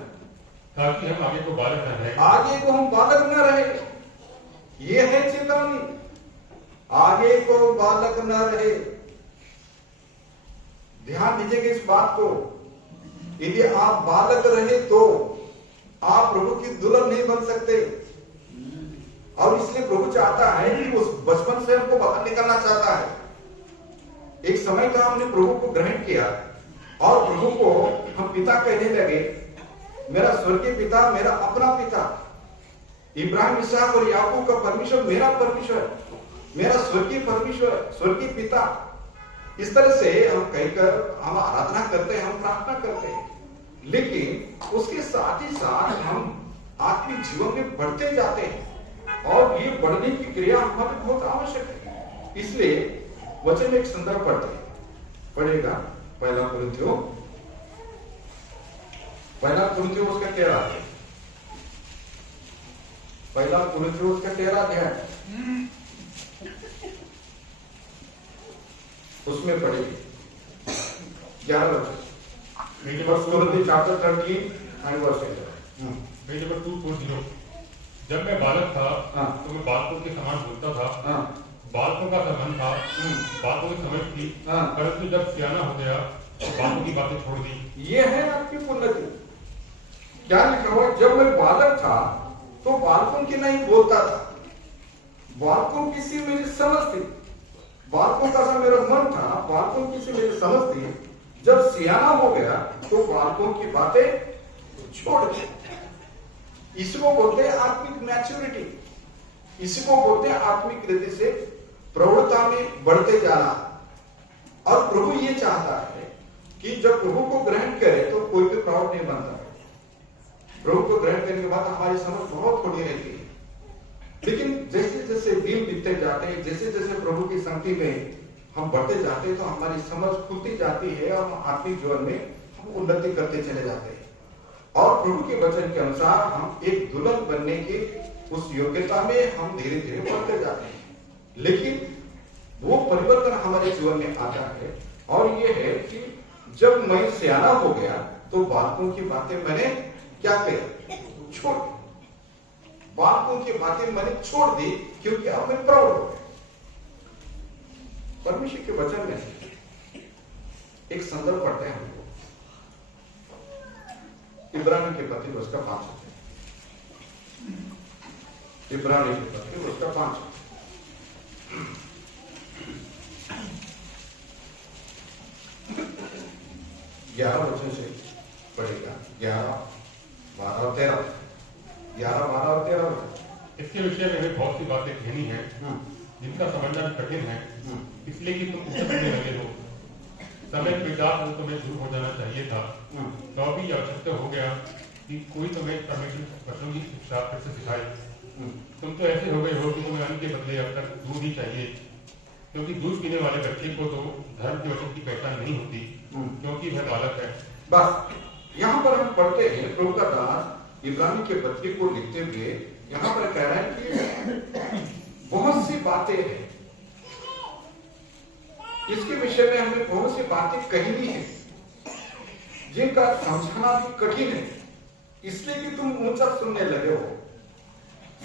ताकि हम आगे को बालक न रहे, आगे को हम बालक न रहे। ये है चेतावनी, आगे को बालक न रहे। ध्यान दीजिएगा इस बात को, यदि आप बालक रहे तो आप प्रभु की दुल्हन नहीं बन सकते। और इसलिए प्रभु चाहता है कि उस बचपन से हमको बाहर निकलना चाहता है। एक समय था हमने प्रभु को ग्रहण किया और प्रभु को हम पिता कहने लगे। मेरा स्वर्गीय पिता, मेरा अपना पिता, इब्राहिम, इसहाक और याकूब का परमेश्वर मेरा परमेश्वर, मेरा स्वर्गीय परमेश्वर, स्वर्गीय पिता। इस तरह से हम कहकर हम आराधना करते हैं, हम प्रार्थना करते हैं। लेकिन उसके साथ ही साथ हम आत्मिक जीवन में बढ़ते जाते हैं और ये बढ़ने की क्रिया हमारे बहुत आवश्यक है। इसलिए वचन में एक संदर्भ पढ़ते हैं, पढ़ेगा पहला कुरिन्थियों उसका 13 अध्याय, पहला कुरिन्थियों उसका 13 अध्याय, उसमें पढ़ेगी 11 वचन। Chapter 13 and verse 11। Page number 240। जब मैं बालक था तो मैं बालकों के समान बोलता था, बालकों का संबंध था, बालकों की समझ थी, परंतु जब सियाना हो गया तो बालकों की बातें छोड़ दी। ये है आपकी उन्नति। क्या लिखा हुआ? जब मैं बालक था तो बालकों की नहीं बोलता था, बालकों की सी मेरी समझ थी, बालकों का सा मेरा मन था, बालकों की सी मेरी समझ थी। जब सियाना हो गया तो बालकों की बातें छोड़ दी। इसको बोलते हैं आत्मिक मैच्योरिटी, इसको बोलते हैं आत्मिक रीति से प्रौढ़ता में बढ़ते जाना। और प्रभु ये चाहता है कि जब प्रभु को ग्रहण करे तो कोई भी प्रौढ़ नहीं बनता। प्रभु को ग्रहण करने के बाद हमारी समझ बहुत थोड़ी रहती है, लेकिन जैसे जैसे दिन बीतते जाते हैं, जैसे जैसे प्रभु की संगति में हम बढ़ते जाते हैं, तो हमारी समझ खुलती जाती है और आत्मिक जीवन में हम उन्नति करते चले जाते हैं। और प्रभु के वचन के अनुसार हम एक दुल्हन बनने की उस योग्यता में हम धीरे धीरे बढ़ते जाते हैं। लेकिन वो परिवर्तन हमारे जीवन में आता है और ये है कि जब मैं सियाना हो गया तो बालकों की बातें मैंने क्या किया, छोड़, बालकों की बातें मैंने छोड़ दी क्योंकि अब मैं प्रौढ़ हो गया। परमेश्वर के वचन में एक संदर्भ पढ़ते हैं हमको, इब्रानी के पत्र उसका 5 होते हैं, इब्रानी के पत्र उसका 5 होते हैं। 11 वचन से पढ़ेगा, 11, 12 और 13, 11, 12 और 13 वचन। इसके विषय में हमें बहुत सी बातें कहनी है जिनका समझना कठिन है, इसलिए कि तुम उसे पढ़ने लगे हो। समय के विचार से तुम्हें दूर हो जाना चाहिए था, तो अभी आवश्यकता हो गया कि कोई तुम्हें परमेश्वर वचनों की शिक्षा फिर से सिखाए। तुम तो ऐसे हो गए हो कि तुम्हें अन्न के बदले अब तक दूध ही चाहिए, क्योंकि दूध पीने वाले बच्चे को तो धर्म के वचन की पहचान नहीं होती, क्योंकि वह बालक है। बस यहाँ पर हम पढ़ते हैं प्रभु का दास इब्रानी के पत्री को लिखते हुए यहाँ पर कह रहा है कि बहुत सी बातें हैं, इसके विषय में हमें बहुत सी बातें कहनी है जिनका समझना भी कठिन है, इसलिए कि तुम ऊंचा सुनने लगे हो।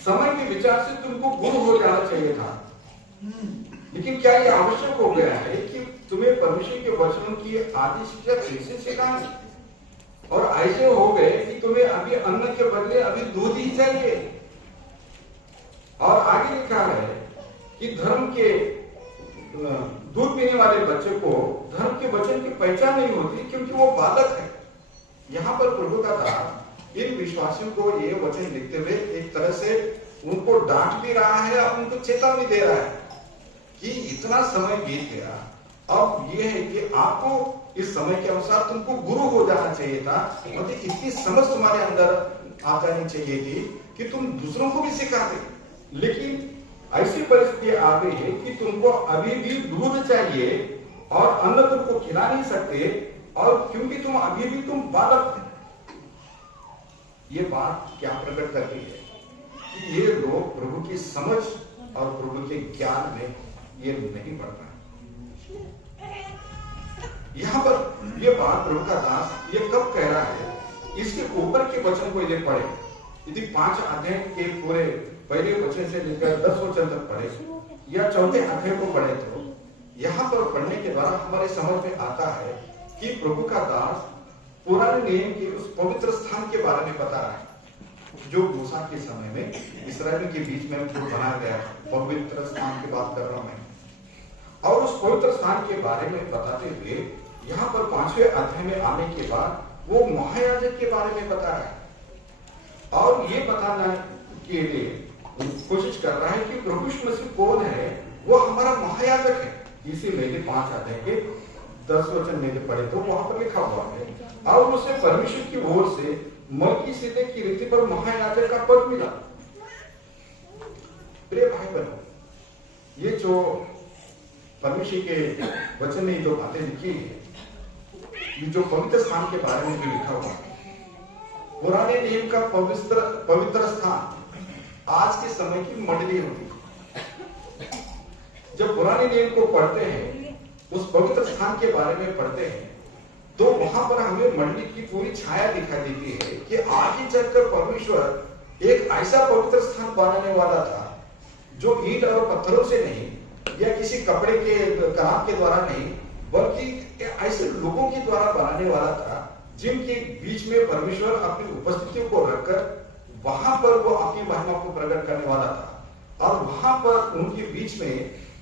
समय के विचार से तुमको गुण हो जाना चाहिए था, लेकिन क्या यह आवश्यक हो गया है कि तुम्हें परमेश्वर के वचनों की आदि शिक्षा कैसे सिखानी, और ऐसे हो गए कि तुम्हें अभी अन्न के बदले अभी दूध ही चाहिए। और आगे लिखा है कि धर्म के दूध पीने वाले बच्चे को धर्म के वचन की पहचान नहीं होती क्योंकि वो बालक है। यहाँ पर प्रभु का दास इन विश्वासियों को ये वचन लिखते हुए एक तरह से उनको डांट भी रहा है और उनको चेतावनी दे रहा है कि इतना समय बीत गया, अब ये है कि आपको इस समय के अनुसार तुमको गुरु हो जाना चाहिए था, मतलब इतनी समझ तुम्हारे अंदर आ जानी चाहिए थी कि तुम दूसरों को भी सिखाते। लेकिन ऐसी परिस्थिति आ गई है कि तुमको अभी भी दूध चाहिए और अन्न तुमको खिला नहीं सकते, और क्योंकि तुम बालक थे। ये बात क्या प्रकट करती है कि ये लोग प्रभु की समझ और प्रभु के ज्ञान में ये नहीं बढ़ रहा। यहां पर ये बात प्रभु का दास ये कब कह रहा है, इसके ऊपर के वचन को यदि पढ़े, यदि 5 अध्याय के पूरे पहले वचन से लेकर 10 वचन तक पढ़े या 4थे अध्याय को पढ़े, तो यहाँ पर पढ़ने के द्वारा हमारे समझ में आता है कि प्रभु का दास पुराने नियम के उस पवित्र स्थान के बारे में बता रहा है जो मूसा के समय में इस्राएल के बीच में जो बनाया गया पवित्र स्थान की बात कर रहा हूं मैं। और उस पवित्र स्थान के बारे में बताते हुए यहाँ पर 5वें अध्याय में आने के बाद वो महायाजक के बारे में बता रहा है और ये बताना के लिए कोशिश कर रहा है कि प्रभु यीशु मसीह कौन है, वो हमारा महायाजक है। इसीलिए 5 अध्याय के 10 वचन में पढ़े तो वहां पर लिखा हुआ है, और उसे परमेश्वर की ओर से मलकीसेदेक की रीति पर महायाजक का पद मिला। प्रिय भाई बहनों, ये जो परमेश्वर के वचन में जो बातें लिखी है, ये जो पवित्र स्थान के बारे में जो लिखा हुआ है, पुराने नियम का पवित्र स्थान आज के समय की मंडली होती है। जब पुराने नियम को पढ़ते हैं, उस पवित्र स्थान के बारे में पढ़ते हैं, तो वहां पर हमें मंडली की पूरी छाया दिखाई देती है कि आगे चलकर परमेश्वर एक ऐसा पवित्र स्थान बनाने वाला था जो ईंट और पत्थरों से नहीं या किसी कपड़े के काम के द्वारा नहीं, बल्कि ऐसे लोगों के द्वारा बनाने वाला था जिनके बीच में परमेश्वर अपनी उपस्थिति को रखकर वहां पर वो अपनी महिमा को प्रकट करने वाला था। और वहां पर उनके बीच में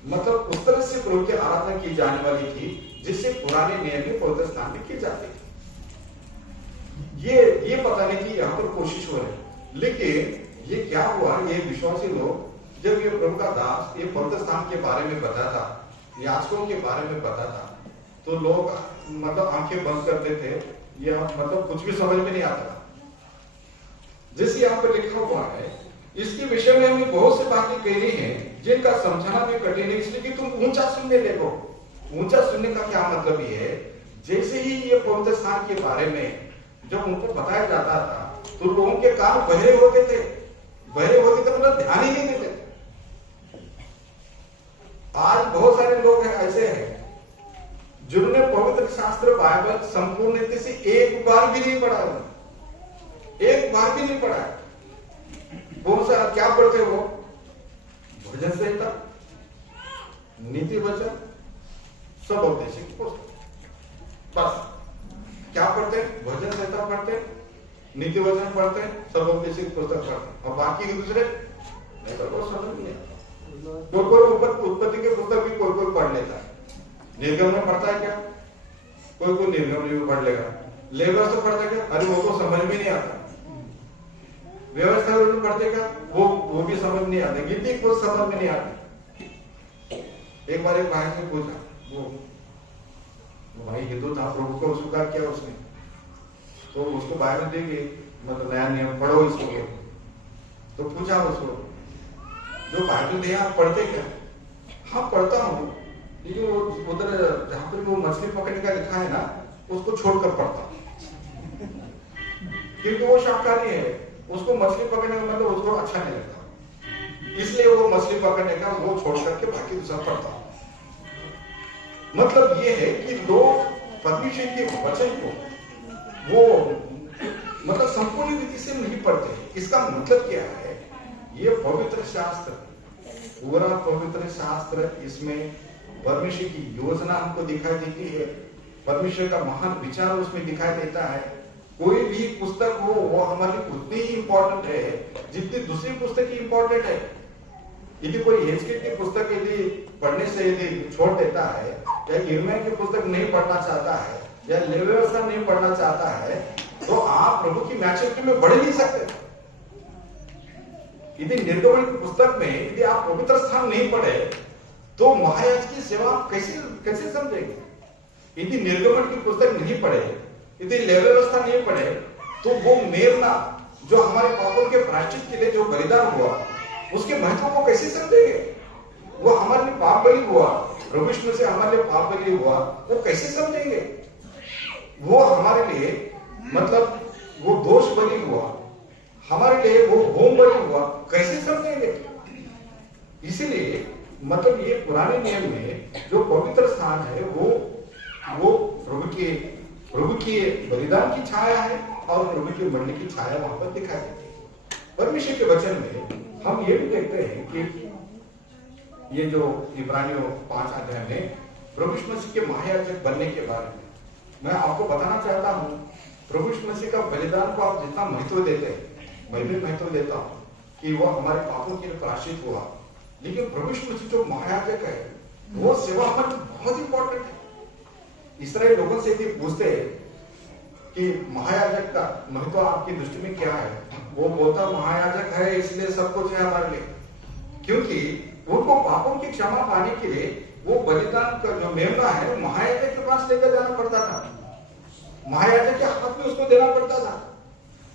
मतलब उस तरह से प्रभु की आराधना की जाने वाली थी जिससे पुराने नियम में पवित्र स्थान में की जाती थी। ये बताने की यहाँ पर कोशिश हो रही, लेकिन ये क्या हुआ, ये विश्वासी लोग जब ये प्रभु का दास ये पवित्र स्थान के बारे में बताता, याजकों के बारे में बताता, तो लोग मतलब आंखें बंद करते थे, या मतलब कुछ भी समझ में नहीं आता। जैसे यहाँ पर लिखा हुआ है, इसके विषय में हमें बहुत से बातें कहनी है जिनका समझना भी कठिन है, इसलिए कि तुम ऊंचा सुनने लगो। ऊंचा सुनने का क्या मतलब ये है, जैसे ही ये पवित्र स्थान के बारे में जब उनको बताया जाता था तो लोगों के कान बहरे होते थे मतलब ध्यान ही नहीं देते थे। आज बहुत सारे लोग हैं ऐसे हैं जिन्होंने पवित्र शास्त्र बाइबल संपूर्ण रीति से एक बार भी नहीं पढ़ा, एक बार भी नहीं पढ़ा। बहुत सारा क्या पढ़ते हो? भजन संहिता, नीति वचन, सब औपदेशिक पुस्तक, बस। क्या पढ़ते? भजन संहिता पढ़ते, नीति वचन पढ़ते, सब औपदेशिक पुस्तक पढ़ते, और बाकी दूसरे नहीं तो कोई समझ नहीं आता। कोई उत्पत्ति के पुस्तक भी कोई पढ़ लेता है, निर्गम में पढ़ता है क्या? कोई निर्गम भी पढ़ लेगा। लेबर से पढ़ता है क्या? अरे वो तो समझ में नहीं आता। व्यवस्था में पढ़ते क्या? वो भी समझ नहीं आता। गिनती कुछ समझ में नहीं आती। एक बार एक भाई से पूछा, वो भाई हिंदू था, प्रभु को स्वीकार किया उसने, तो उसको बाइबल देंगे मतलब नया नियम पढ़ो इसको, तो पूछा उसको जो बाइबल दिया आप पढ़ते क्या? हाँ पढ़ता हूँ, लेकिन वो उधर जहां पर वो मछली पकड़ने का लिखा है ना उसको छोड़कर पढ़ता हूँ, क्योंकि वो शाकाहारी है, उसको मछली पकड़ने का मतलब उसको अच्छा नहीं लगता, इसलिए वो मछली पकड़ने का वो छोड़ करके बाकी दूसरा पढ़ता हूँ। मतलब ये है कि लोग परमेश्वर के वचन को वो मतलब संपूर्ण रीति से नहीं पढ़ते। इसका मतलब क्या है? ये पवित्र शास्त्र, पूरा पवित्र शास्त्र, इसमें परमेश्वर की योजना हमको दिखाई देती है, परमेश्वर का महान विचार उसमें दिखाई देता है। कोई भी पुस्तक हो वो हमारे लिए उतनी ही इंपॉर्टेंट है जितनी दूसरी पुस्तक ही इंपॉर्टेंट है। यदि कोई हेजकेल की पुस्तक यदि पढ़ने से यदि छोड़ देता है, या यिर्मयाह की पुस्तक नहीं पढ़ना चाहता है, या लेवी व्यवस्था नहीं पढ़ना चाहता है, तो आप प्रभु की मैच्योरिटी में बढ़ नहीं सकते। यदि निर्गमन की पुस्तक में यदि आप पवित्र स्थान नहीं पढ़े तो महायाजक की सेवा आप कैसे समझेंगे? यदि निर्गमन की पुस्तक नहीं पढ़े, यदि लेवी व्यवस्था नहीं पढ़े, तो वो मेमना जो हमारे पापों के प्रायश्चित के लिए जो बलिदान हुआ उसके महत्व को कैसे समझेंगे? वो हमारे लिए पाप बलि हुआ, प्रभु यीशु से हमारे लिए पाप बलि हुआ, वो कैसे समझेंगे? वो हमारे लिए मतलब वो दोष बलि हुआ, हमारे लिए वो होम बलि हुआ, कैसे समझेंगे? इसीलिए मतलब ये पुराने नियम में जो पवित्र स्थान है वो प्रभु के बलिदान की छाया है और प्रभु की मंडली की छाया वहां पर दिखाई देती है। परमेश्वर के वचन में हम ये भी देखते हैं कि ये जो इब्रानियों 5 अध्याय में प्रभु यीशु मसीह के महायाजक बनने के बारे में मैं आपको बताना चाहता हूं। प्रभु यीशु मसीह का बलिदान को आप जितना महत्व देते हैं, मैं भी महत्व देता हूं कि वो हमारे पापों के लिए प्रायश्चित हुआ, लेकिन प्रभु यीशु मसीह जो महायाजक है वो सेवा हमारे लिए बहुत इंपॉर्टेंट है। इस्राएल लोगों से भी पूछते हैं कि महायाजक का महत्व आपकी दृष्टि में क्या है, वो बोलता महायाजक है इसलिए सब कुछ है हमारे लिए, क्योंकि उनको पापों की क्षमा पाने के लिए वो बलिदान का जो मेमना है वो महायाजक के पास लेकर जाना पड़ता था, महायाजक के हाथ में उसको देना पड़ता था।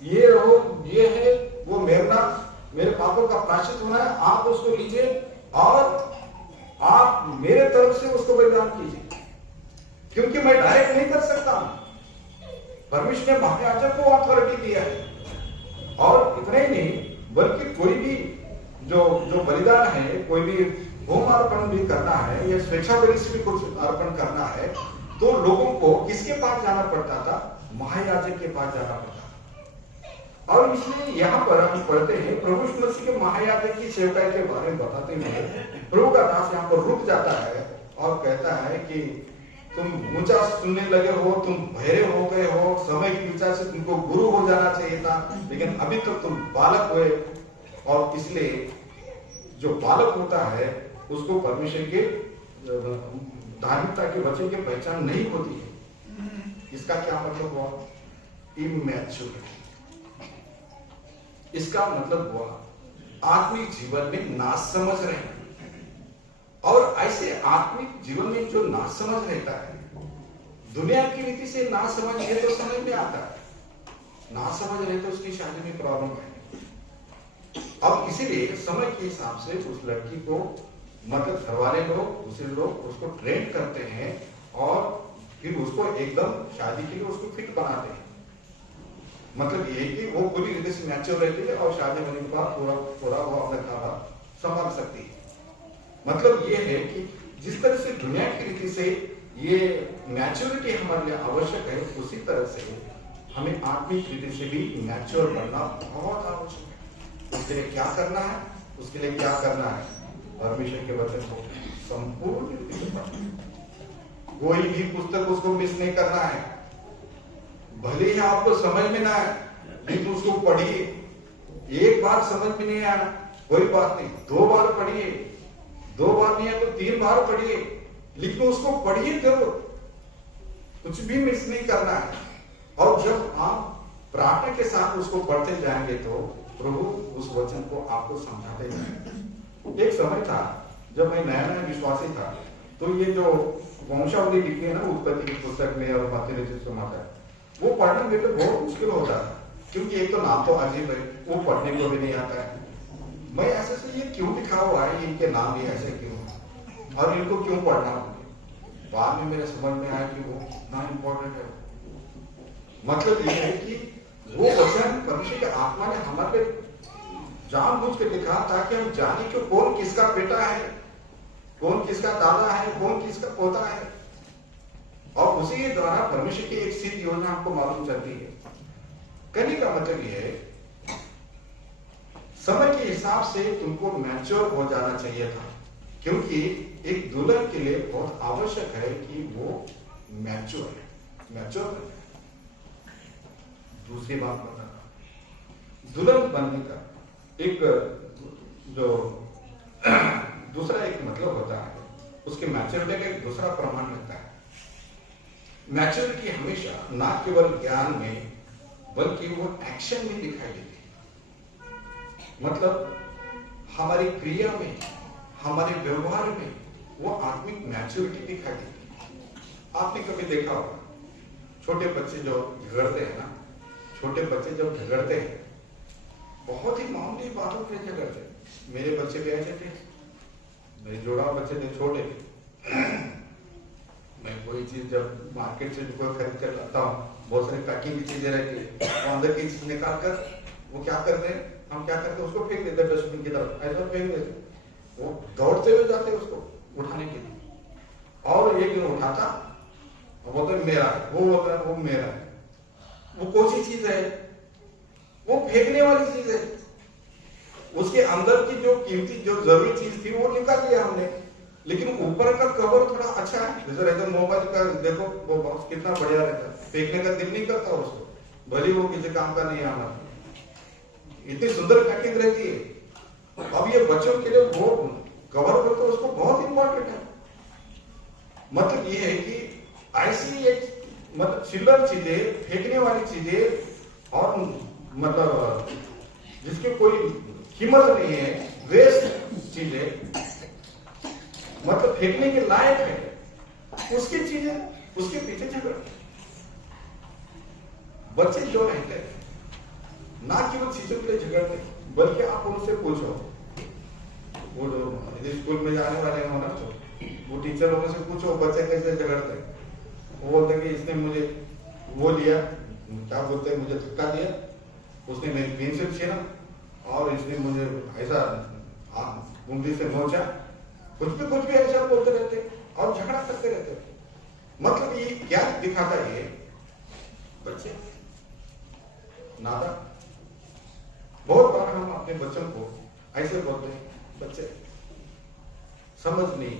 ये रहो, ये है वो मेमना, मेरे पापों का प्रायश्चित होना है, आप उसको लीजिए और आप मेरे तरफ से उसको बलिदान कीजिए, क्योंकि मैं डायरेक्ट नहीं कर सकता हूं। परमेश्वर ने महायाजक को अथॉरिटी दिया है। और इतना ही नहीं बल्कि कोई भी जो बलिदान है, कोई भी होम अर्पण भी करना है या स्वेच्छा बलि से भी कुछ अर्पण करना है, तो लोगों को किसके पास जाना पड़ता था? महायाजक के पास जाना पड़ता था। और इसलिए यहाँ पर हम पढ़ते हैं प्रभु यीशु मसीह के महायाजक की सेवकाई के बारे में बताते हुए प्रभु का दास यहाँ पर रुक जाता है और कहता है कि तुम ऊंचा सुनने लगे हो, तुम बहरे हो गए हो, समय की विचार से तुमको गुरु हो जाना चाहिए था, लेकिन अभी तक तुम बालक हुए, और इसलिए जो बालक होता है उसको परमेश्वर के धार्मिकता के वचन की पहचान नहीं होती है। इसका क्या मतलब हुआ? इमैच्योरिटी। इसका मतलब हुआ आत्मिक जीवन में नासमझ रहना। और ऐसे आत्मिक जीवन में जो नासमझ रहता है, दुनिया की रीति से नासमझ है तो समझ में आता है, नासमझ रहे तो उसकी शादी में प्रॉब्लम है। अब इसीलिए समय के हिसाब से उस लड़की को मतलब घर वाले लोग, दूसरे लोग उसको ट्रेन करते हैं और फिर उसको एकदम शादी के लिए उसको फिट बनाते हैं। मतलब ये है कि वो पूरी रीति से मैच्योर रहती है और शादी होने के बाद पूरा पूरा वो अपना खाना संभाल सकती है। मतलब ये है कि जिस तरह से दुनिया की रीति से ये मैच्योरिटी हमारे लिए आवश्यक है, उसी तरह से हमें आत्मिक रीति से भी मैच्योर बनना बहुत आवश्यक है। उसके लिए क्या करना है, उसके लिए क्या करना है, परमेश्वर के वचन को संपूर्ण रीति से पढ़ना। कोई भी पुस्तक उसको मिस नहीं करना है, भले ही आपको समझ में ना आए लेकिन उसको पढ़िए। एक बार समझ में नहीं आया कोई बात नहीं, 2 बार पढ़िए, 2 बार नहीं आया तो 3 बार पढ़िए, लेकिन उसको पढ़िए जरूर, कुछ भी मिस नहीं करना है। और जब आप प्रार्थना के साथ उसको पढ़ते जाएंगे तो प्रभु उस वचन को आपको समझाते जाएंगे। एक समय था जब मैं नया नया विश्वासी था, तो ये जो वंशावली लिखी है ना उत्पत्ति की पुस्तक में और मत्ती समाचार, वो पढ़ना मेरे लिए बहुत मुश्किल होता है, क्योंकि एक तो नाम तो अजीब है, वो पढ़ने को भी नहीं आता है। मैं ऐसे से ये क्यों लिखा हुआ है, इनके नाम ही ऐसे क्यों और इनको क्यों पढ़ना होंगे। बाद में मेरे समझ में आया कि वो इतना इंपॉर्टेंट है। मतलब ये है कि वो वचन परमेश्वर के आत्मा ने हमारे लिए जानबूझ के लिखा ताकि हम जाने कि कौन किसका बेटा है, कौन किसका दादा है, कौन किसका पोता है, और उसी के द्वारा परमेश्वर की एक सिद्ध योजना हमको मालूम चलती है। कहने का मतलब यह है, समय के हिसाब से तुमको मैच्योर हो जाना चाहिए था, क्योंकि एक दुल्हन के लिए बहुत आवश्यक है कि वो मैच्योर है। मैच्योर है। दूसरी बात बता, दुल्हन बनने का एक जो दूसरा एक मतलब होता है, उसके मैच्योरिटी का एक दूसरा प्रमाण मिलता है। मैच्योरिटी हमेशा ना केवल ज्ञान में बल्कि वो एक्शन में दिखाई देती है। मतलब हमारी क्रिया में, हमारे व्यवहार में वो आत्मिक मैच्योरिटी दिखाई देती है। आपने कभी देखा होगा छोटे बच्चे जो झगड़ते हैं ना, छोटे बच्चे जब झगड़ते हैं बहुत ही मामूली बातों पे झगड़ते हैं। मेरे बच्चे भी ऐसे थे, मेरे जोड़ा बच्चे थे छोटे, मैं कोई चीज जब मार्केट से कोई खरीद कर लाता हूँ, बहुत सारी पैकिंग की चीजें रहती है, वो अंदर की चीज निकाल कर वो क्या करते हैं, हम क्या करते हैं, उसको फेंक देते हैं डस्टबिन की तरफ, ऐसा फेंक देते। वो दौड़ते हुए जाते उसको उठाने के लिए, और एक दिन उठाता, वो बोलते मेरा है, वो बोलता है वो मेरा है। वो कौन सी चीज है, वो फेंकने वाली चीज है। उसके अंदर की जो कीमती जो जरूरी चीज थी वो निकाल लिया हमने, लेकिन ऊपर का कवर थोड़ा अच्छा है। जैसे रहता मोबाइल का देखो, वो बॉक्स कितना बढ़िया रहता है, फेंकने का दिल नहीं करता उसको, भले वो किसी काम का नहीं आना, इतनी सुंदर पैकिंग रहती है। अब ये बच्चों के लिए वो कवर करके उसको बहुत इंपॉर्टेंट है। मतलब ये है कि ऐसी एक मतलब चिल्लर चीजें, फेंकने वाली चीजें और मतलब जिसकी कोई कीमत नहीं है, वेस्ट चीजें, मतलब फेंकने के लायक है, उसकी चीजें उसके पीछे झगड़। बच्चे जो रहते हैं ना केवल चीजों के लिए झगड़ते, बल्कि आप उनसे पूछो, वो जो स्कूल में जाने वाले हो ना, तो वो टीचर लोगों से पूछो बच्चे कैसे झगड़ते हैं। वो बोलते कि इसने मुझे वो लिया, क्या बोलते हैं, मुझे धक्का दिया, उसने मेरी पेंसिल छीना, और इसने मुझे ऐसा उंगली से नोचा, कुछ भी ऐसा बोलते रहते और झगड़ा करते रहते। मतलब ये क्या दिखाता है, ये बच्चे नादा। बहुत बार हम अपने बच्चों को ऐसे बोलते हैं, बच्चे समझ नहीं,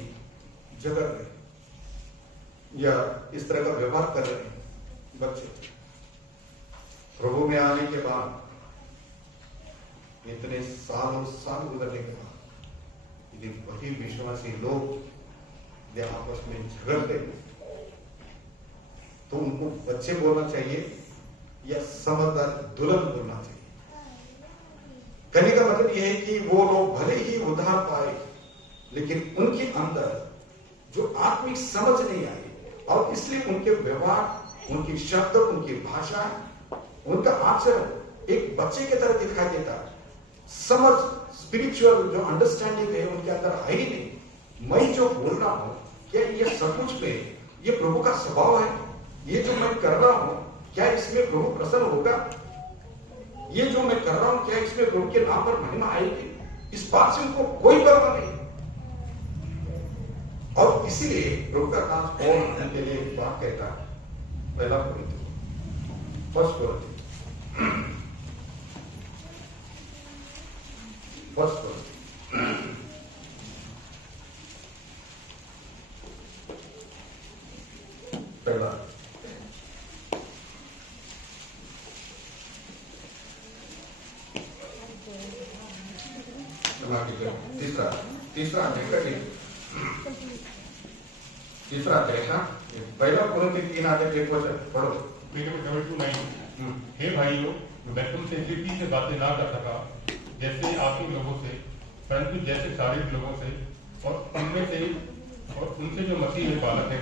झगड़ रहे या इस तरह का व्यवहार कर रहे हैं। बच्चे प्रभु में आने के बाद, इतने साल गुजरने के बाद, यदि वही विश्वासी लोग या आपस में झगड़ते तो उनको बच्चे बोलना चाहिए या समझदार दुल्हन बोलना चाहिए। कहने का मतलब यह है कि वो लोग भले ही उद्धार पाए, लेकिन उनके अंदर जो आत्मिक समझ नहीं आई, और इसलिए उनके व्यवहार, उनकी शब्द, उनकी भाषा, उनका आचरण एक बच्चे की तरह दिखाई देता है। समझ, स्पिरिचुअल जो अंडरस्टैंडिंग है उनके अंदर है ही नहीं। मैं जो बोल रहा हूं, क्या ये सब कुछ में ये प्रभु का स्वभाव है, ये जो मैं कर रहा हूं क्या इसमें प्रभु प्रसन्न होगा, ये जो मैं कर रहा हूं क्या इसमें प्रभु के नाम पर महिमा आएगी? इस बात से उनको कोई परवाह नहीं। और इसीलिए प्रभु का दास पौल उनके लिए एक बात कहता है, पहला कोरिन्थियों फर्स्ट पहला तीसरा अध्याय का पहला कोरिन्थियों 3:1 पढ़ो। हे भाइयों, मैं तुमसे सीधी से बातें ना कर सका जैसे आत्मिक लोगों से, परंतु जैसे शारीरिक लोगों से, और उनमें से और उनसे जो मसीह में बालक है।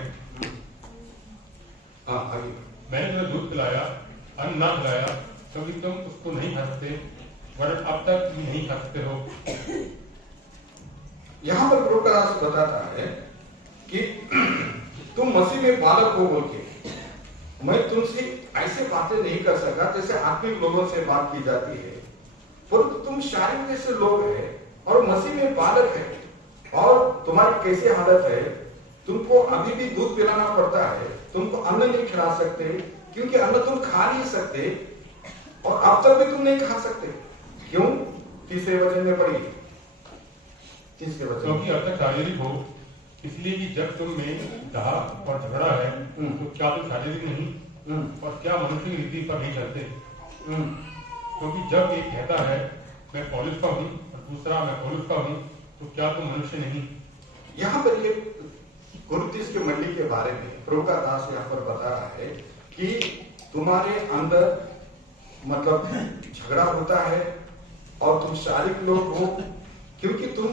आगे मैंने तुम्हें दूध पिलाया, अन्न ना खिलाया, क्योंकि तुम उसको नहीं खा सकते, वरन अब तक भी नहीं खा सकते हो। यहां पर प्रभु का दास बताता है कि तुम मसीह में बालक हो बोल के मैं तुमसे ऐसे बातें नहीं कर सका जैसे आत्मिक लोगों से बात की जाती है, परंतु तुम शारीरिक जैसे लोग हैं और मसीह में बालक है। और तुम्हारी कैसी हालत है, तुमको अभी भी दूध पिलाना पड़ता है, तुमको अन्न नहीं खिला सकते क्योंकि अन्न तुम खा नहीं सकते, और अब तक भी तुम नहीं खा सकते। क्यों? तीसरे वचन में पढ़िए, तीसरे वचन। क्योंकि अब तक शारीरिक हो, इसलिए कि जब तुम में दाह और झगड़ा है तो क्या तुम शारीरिक नहीं और क्या मनुष्य की रीति पर नहीं चलते? क्योंकि जब एक कहता है मैं पौलुस का हूँ और दूसरा मैं पौलुस का हूँ, तो क्या तुम मनुष्य नहीं? यहाँ पर ये कुरिन्थियों की मंडली के बारे में प्रभु का दास यहाँ पर बता रहा है कि तुम्हारे अंदर मतलब झगड़ा होता है और तुम शारीरिक लोग हो क्योंकि तुम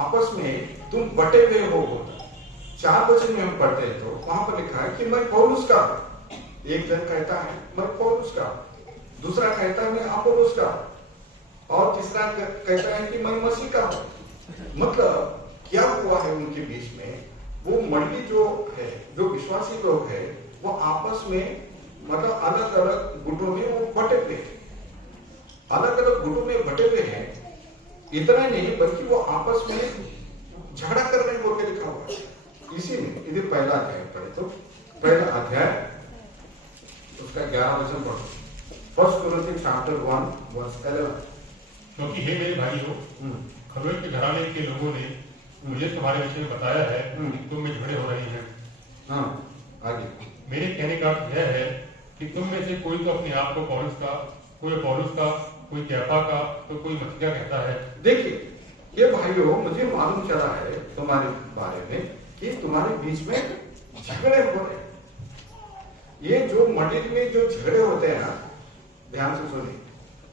आपस में तुम बटे हुए हो। 4 वचन में हम पढ़ते हैं तो वहां पर लिखा है कि मैं पौलुस का, एक जन कहता है मैं पौलुस का, दूसरा कहता है मैं अपोलोस का, और तीसरा कहता है कि मैं मसीह का हूं। मतलब क्या हुआ है उनके बीच में? वो मंडली जो है, जो विश्वासी लोग है, वो आपस में मतलब अलग अलग गुटों में वो बटे हुए हैं, अलग अलग गुटों में बटे हुए हैं। इतना नहीं बल्कि वो आपस में झगड़ा कर रहे हैं बोल के लिखा हुआ है। इसी में इधर पहला अध्याय पढ़े तो पहला अध्याय उसका 11 वचन पढ़ो। First Corinthians chapter 1:11। क्योंकि हे मेरे भाइयों, खलुए के घराने के लोगों ने मुझे तुम्हारे विषय में बताया है कि तुम में झगड़े हो रहे हैं। आगे मेरे कहने का अर्थ यह है कि तुम में से कोई तो अपने आप को पौलुस का, कोई पौलुस का, कोई कैफा का, तो कोई मसीह का कहता है। देखिए ये भाइयों, मुझे मालूम चला है तुम्हारे बारे में कि तुम्हारे बीच में झगड़े हो रहे हैं। ये जो मंडली में जो झगड़े होते हैं ना, ध्यान से सुनिए,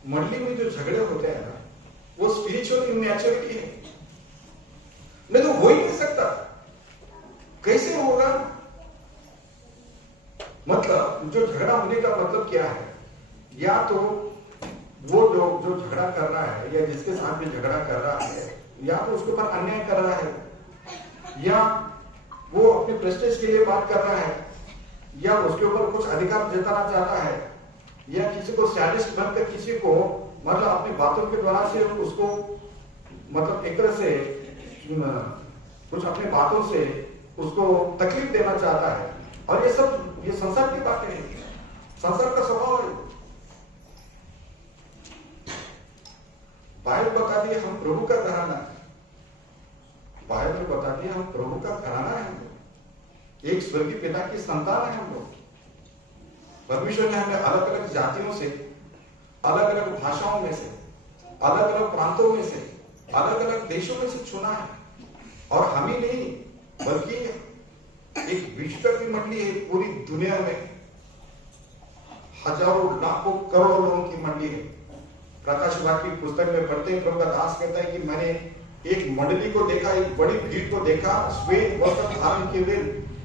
मंडली में जो झगड़े होते हैं ना, वो स्पिरिचुअल इमैच्योरिटी है, नहीं तो हो ही नहीं सकता। कैसे होगा? मतलब जो झगड़ा होने का मतलब क्या है? या तो वो जो झगड़ा कर रहा है या जिसके साथ भी झगड़ा कर रहा है, या तो उसके ऊपर अन्याय कर रहा है, या वो अपने प्रेस्टीज के लिए बात कर रहा है, या उसके ऊपर कुछ अधिकार जताना चाहता है, या किसी को सैडिस्ट बनकर किसी को मतलब अपनी बातों के द्वारा से उसको मतलब एक तरह से कुछ अपनी बातों से उसको तकलीफ देना चाहता है। और ये सब ये संसार की बातें हैं, संसार का स्वभाव है। बाइबल बताती है हम प्रभु का घराना है, बाइबल बताती है हम प्रभु का घराना है, हम लोग एक स्वर्गीय पिता की संतान है हम लोग। परमेश्वर ने हमें अलग अलग जातियों से, अलग अलग भाषाओं में से, अलग अलग प्रांतों में से, अलग अलग देशों में से चुना है। और हम ही नहीं बल्कि एक विश्व की मंडली है, पूरी दुनिया में हजारों लाखों करोड़ों लोगों की मंडली है। प्रकाश वाक्य की पुस्तक में पढ़ते हैं, प्रभु का दास कहता है कि मैंने एक मंडली को देखा, एक बड़ी भीड़ को देखा, श्वेत वस्त्र धारण किए हुए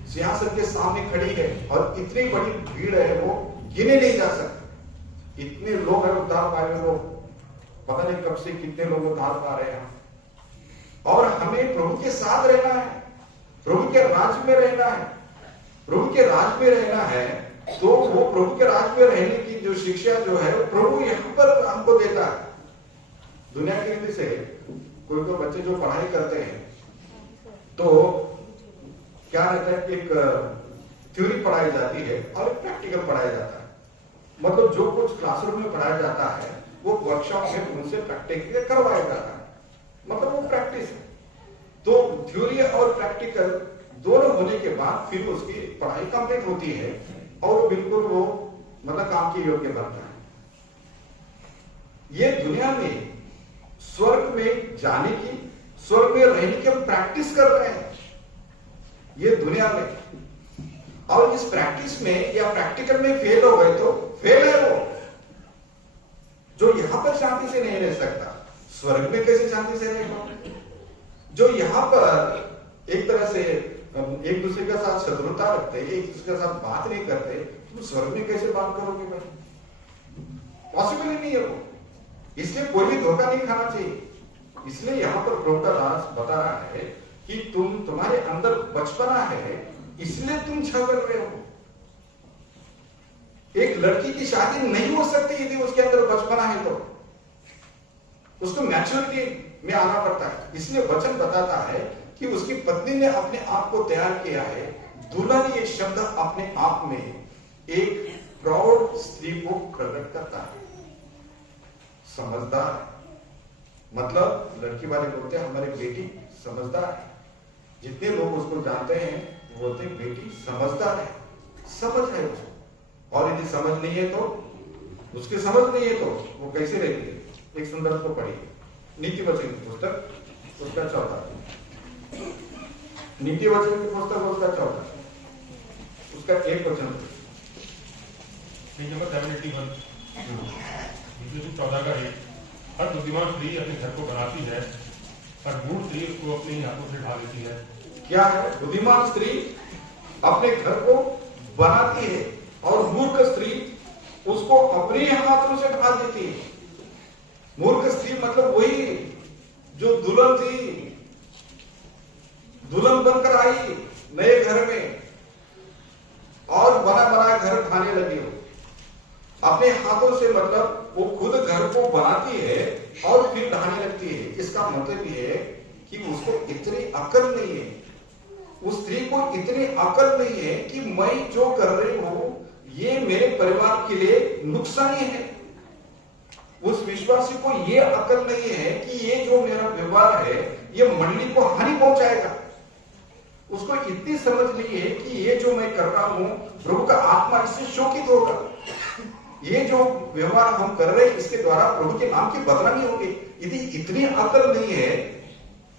सिंहासन के सामने खड़ी है, और इतनी बड़ी भीड़ है वो गिने नहीं जा सकते। इतने लोग हैं उद्धार पा रहे लोग, पता नहीं कब से कितने लोग उद्धार पा रहे हैं। और हमें प्रभु के साथ रहना है, प्रभु के राज्य में रहना है। प्रभु के राज्य में रहना है तो वो प्रभु के राज में रहने की जो शिक्षा जो है वो प्रभु यहाँ पर हमको देता है। दुनिया की रीति से कोई बच्चे जो पढ़ाई करते हैं तो क्या रहता है कि एक थ्योरी पढ़ाई जाती है और एक प्रैक्टिकल पढ़ाया जाता है। मतलब जो कुछ क्लासरूम में पढ़ाया जाता है वो वर्कशॉप में उनसे प्रैक्टिकल करवाया जाता है, मतलब वो प्रैक्टिस है। तो थ्योरी और प्रैक्टिकल दोनों होने के बाद फिर उसकी पढ़ाई कंप्लीट होती है और बिल्कुल वो मतलब काम के योग्य बनता है। ये दुनिया में स्वर्ग में जाने की, स्वर्ग में रहने की हम प्रैक्टिस कर रहे हैं ये दुनिया में, और इस प्रैक्टिस में या प्रैक्टिकल में फेल हो गए तो फेल है वो। जो यहां पर शांति से नहीं रह सकता स्वर्ग में कैसे शांति से रहेगा? जो यहां पर एक तरह से एक दूसरे के साथ शत्रुता रखते, एक दूसरे के साथ बात नहीं करते, तुम स्वर्ग में कैसे बात करोगे भाई? पॉसिबल ही नहीं है वो। इसलिए कोई भी धोखा नहीं खाना चाहिए। इसलिए यहां पर प्रभु का दास बता रहा है कि तुम्हारे अंदर बचपना है, इसलिए तुम झगड़ रहे हो। एक लड़की की शादी नहीं हो सकती यदि उसके अंदर बचपना है तो उसको मैच्योरिटी में आना पड़ता है। इसलिए वचन बताता है कि उसकी पत्नी ने अपने आप को तैयार किया है। दुल्हन ये शब्द अपने आप में एक प्राउड स्त्री को प्रकट करता है। समझदार, मतलब लड़की वाले बोलते हैं हमारी बेटी समझदार है। जितने लोग उसको जानते हैं वो बोलते हैं बेटी समझदार है, समझ है उसको। और यदि समझ नहीं है तो उसकी समझ नहीं है तो वो कैसे रहती है? एक संदर्भ को पढ़िए, नीति वचन की पुस्तक उसका 14, नीति वचन की पुस्तक उसका 14, उसका 1 वचन, पेज नंबर 781, नीति 14 का 1। हर बुद्धिमान स्त्री अपने घर को बनाती है पर मूढ़ स्त्री उसको अपने हाथों से ढा देती है। क्या है? बुद्धिमान स्त्री अपने घर को बनाती है और मूर्ख स्त्री उसको अपने हाथों से ढा देती है। मूर्ख स्त्री मतलब वही जो दुल्हन थी, दुल्हन बनकर आई नए घर में और बना बना घर ढाने लगी हो अपने हाथों से। मतलब वो खुद घर को बनाती है और फिर ढाने लगती है। इसका मतलब ये है कि उसको इतनी अकल नहीं है, उस स्त्री को इतनी अकल नहीं है कि मैं जो कर रही हूं ये मेरे परिवार के लिए नुकसानी है। उस विश्वासी को ये अकल नहीं है कि ये जो मेरा व्यवहार है ये मंडली को हानि पहुंचाएगा। उसको इतनी समझ नहीं है कि ये जो मैं कर रहा हूं प्रभु का आत्मा इससे शोकित होगा। ये जो व्यवहार हम कर रहे हैं इसके द्वारा प्रभु के नाम की बदनामी होगी। यदि इतनी अकल नहीं है,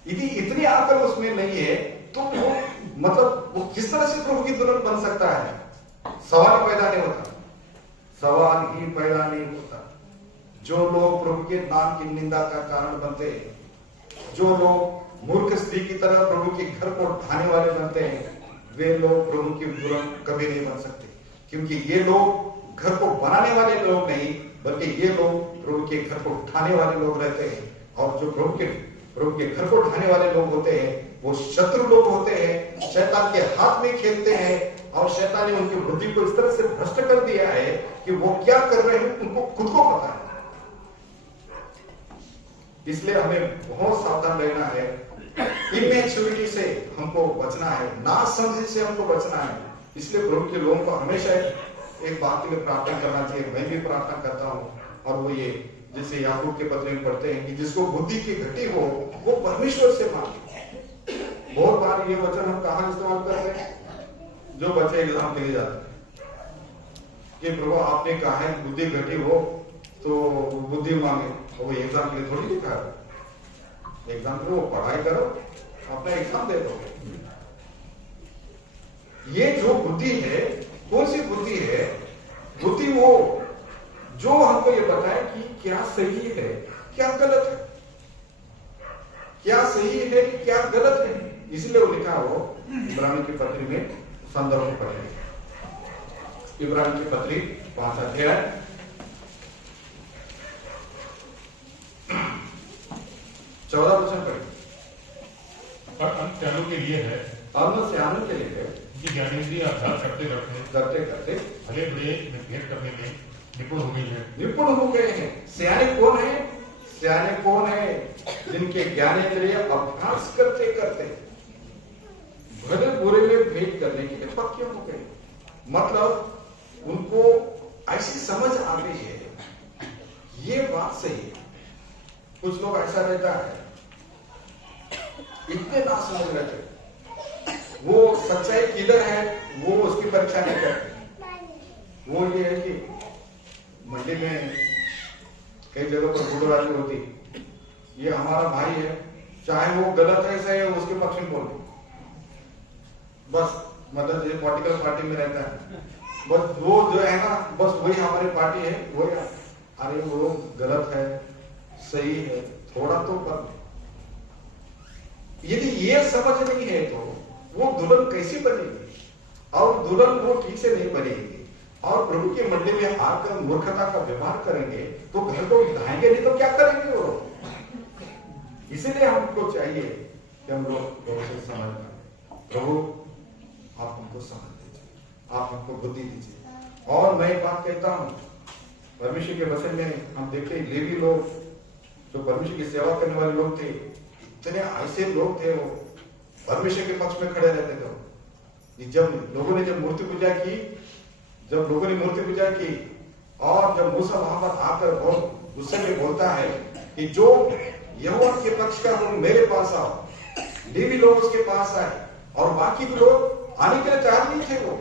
यदि इतनी अकल उसमें नहीं है तो वो मतलब वो किस तरह से प्रभु की दुल्हन बन सकता है? सवाल पैदा नहीं होता, सवाल ही पैदा नहीं होता। जो लोग प्रभु के नाम की निंदा का कारण बनते हैं, जो लोग मूर्ख स्त्री की तरह प्रभु के घर को ढाने वाले बनते हैं, वे लोग प्रभु की दुल्हन कभी नहीं बन सकते। क्योंकि ये लोग घर को बनाने वाले लोग नहीं बल्कि ये लोग प्रभु के घर को ढाने वाले लोग रहते हैं। और जो प्रभु के घर को ढाने वाले लोग होते हैं वो शत्रु लोग होते हैं, शैतान के हाथ में खेलते हैं। और शैतान ने उनकी बुद्धि को इस तरह से भ्रष्ट कर दिया है कि वो क्या कर रहे हैं उनको खुद को पता है। इसलिए हमें बहुत सावधान रहना है। इमैच्योरिटी से हमको बचना है, ना समझ से हमको बचना है। इसलिए प्रभु के लोगों को हमेशा एक बात के लिए प्रार्थना करना चाहिए। मैं भी प्रार्थना करता हूँ, और वो ये जैसे याकूब के पत्र में पढ़ते हैं कि जिसको बुद्धि की घटी हो वो परमेश्वर से मांगे। बहुत बार ये वचन हम कहाँ इस्तेमाल करते हैं? जो बच्चे एग्जाम के लिए जाते हैं कि प्रभु आपने कहा है बुद्धि घटी हो तो बुद्धि मांगे, तो वो एग्जाम के लिए थोड़ी लिखा है। एग्जाम करो, पढ़ाई करो, अपना एग्जाम दे दो। ये जो बुद्धि है कौन सी बुद्धि है? बुद्धि वो जो हमको ये बताए कि क्या सही है क्या गलत है, क्या सही है क्या गलत है। इसलिए वो लिखा हो इब्रानी की पत्री में संदर्भ पढ़े। इब्रानी की पत्री 5 अध्याय 14 वचन पढ़े। और अंत सयानों के लिए है, अंत सयानों के लिए है, कि ज्ञानेंद्रिय अभ्यास करते करते भले बड़े भेद करने में निपुण हो गई है। निपुण हो गए हैं। सियाने कौन है? सियाने कौन है? जिनके ज्ञानेंद्रिय अभ्यास करते करते भले बुरे में भेद करने के लिए पक्के हो गए। मतलब उनको ऐसी समझ आ गई है, ये बात सही है। कुछ लोग ऐसा रहता है, इतने ना समझ रहते, वो सच्चाई किधर है वो उसकी परीक्षा नहीं करते। वो ये है कि मंडी में कई जगह पर गुटबाजी होती, ये हमारा भाई है, चाहे वो गलत है सही है, उसके पक्ष में बोल बस, मतलब ये पॉलिटिकल पार्टी में रहता है, बस वो जो है ना, बस वही हमारी पार्टी है, वही। अरे वो गलत है सही है, थोड़ा तो कर। यदि ये समझ नहीं है तो वो दुल्हन कैसी बनेगी? और दुल्हन वो ठीक से नहीं बनेगी और प्रभु की मंडी में आकर मूर्खता का व्यवहार करेंगे तो घर को ढाएंगे नहीं तो क्या करेंगे वो? इसीलिए हमको चाहिए कि हम लोग प्रभु से समझ पाए। प्रभु आप हमको समझ दीजिए, आप हमको बुद्धि दीजिए। और मैं एक बात कहता हूं, परमेश्वर के वचन में हम देखते हैं लेवी लोग जो परमेश्वर की सेवा करने वाले लोग थे, इतने ऐसे लोग थे, वो परमेश्वर के पक्ष में खड़े रहते थे। जब लोगों ने मूर्ति पूजा की, जब लोगों ने मूर्ति पूजा की और जब मूसा वहां पर आकर बहुत गुस्से में बोलता है कि जो यहोवा के पक्ष का हो मेरे पास आओ, लेवी लोग उसके पास आए और बाकी लोग आने के लिए तैयार नहीं थे। वो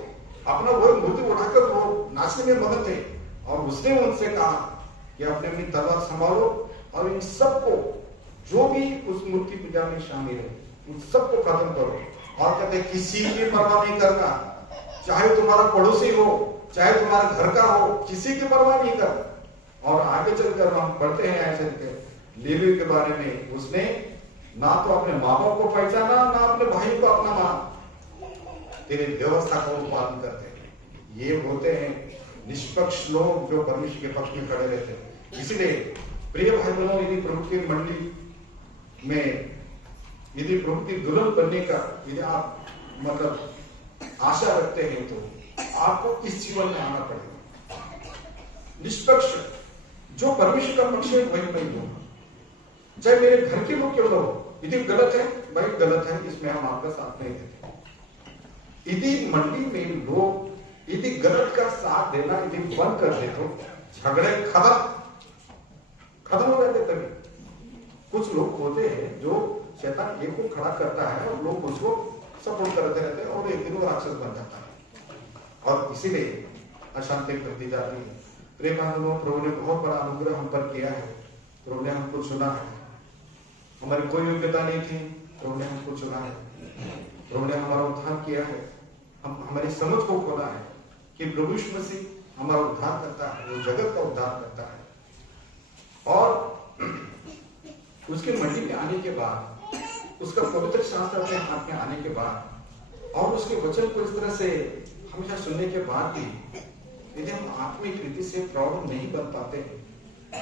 अपना वो मूर्ति उठाकर वो नाचने में मगन थे और उसने उनसे कहा कि अपने अपनी तलवार संभालो और इन सबको जो भी उस मूर्ति पूजा में शामिल है उन सबको खत्म करो। और कहते किसी की परवाह नहीं करना, चाहे तुम्हारा पड़ोसी हो चाहे तुम्हारे घर का हो, किसी की परवाह नहीं कर। और आगे चलकर हम पढ़ते हैं ऐसे लेवी के बारे में, उसने ना तो अपने माँ बाप को पहचाना ना अपने भाई को अपना माना, तेरे व्यवस्था का पालन करते हैं। ये होते हैं निष्पक्ष लोग जो परमेश्वर के पक्ष में खड़े रहते हैं। इसलिए प्रिय भाई बहनों, यदि प्रभु की मंडली में यदि प्रभु की दुल्हन बनने का यदि आप मतलब आशा रखते हैं तो आपको इस जीवन में आना पड़ेगा। निष्पक्ष जो परमेश्वर का पक्ष है वही मैं दूंगा, चाहे मेरे घर के लोग क्यों ना हो। यदि गलत है भाई गलत है, इसमें हम आपका साथ नहीं देते। यदि मंडी में लोग यदि गलत का साथ देना यदि बंद कर दे तो झगड़े खत्म हो जाते। तभी कुछ लोग होते हैं जो शैतान एक को खड़ा करता है और लोग उसको सपोर्ट करते रहते हैं और एक दिन वो राक्षस बन जाता है और इसीलिए अशांति बढ़ती जाती है। प्रेम प्रभु ने बहुत बड़ा अनुग्रह हम पर किया है। प्रभु ने हमको चुना है, हमारी कोई योग्यता नहीं थी, प्रभु ने हमको चुना है। प्रभु ने हमारा उद्धार किया है, हम हमारी समझ को खोला है कि प्रभु यीशु मसीह हमारा उद्धार करता है, वो जगत का उद्धार करता है। और उसके मंडी में आने के बाद, उसका पवित्र शास्त्र अपने हाथ में आने के बाद और उसके वचन को इस तरह से हमेशा सुनने के बाद भी यदि हम आत्मिक रीति से प्रौढ़ नहीं बन पाते,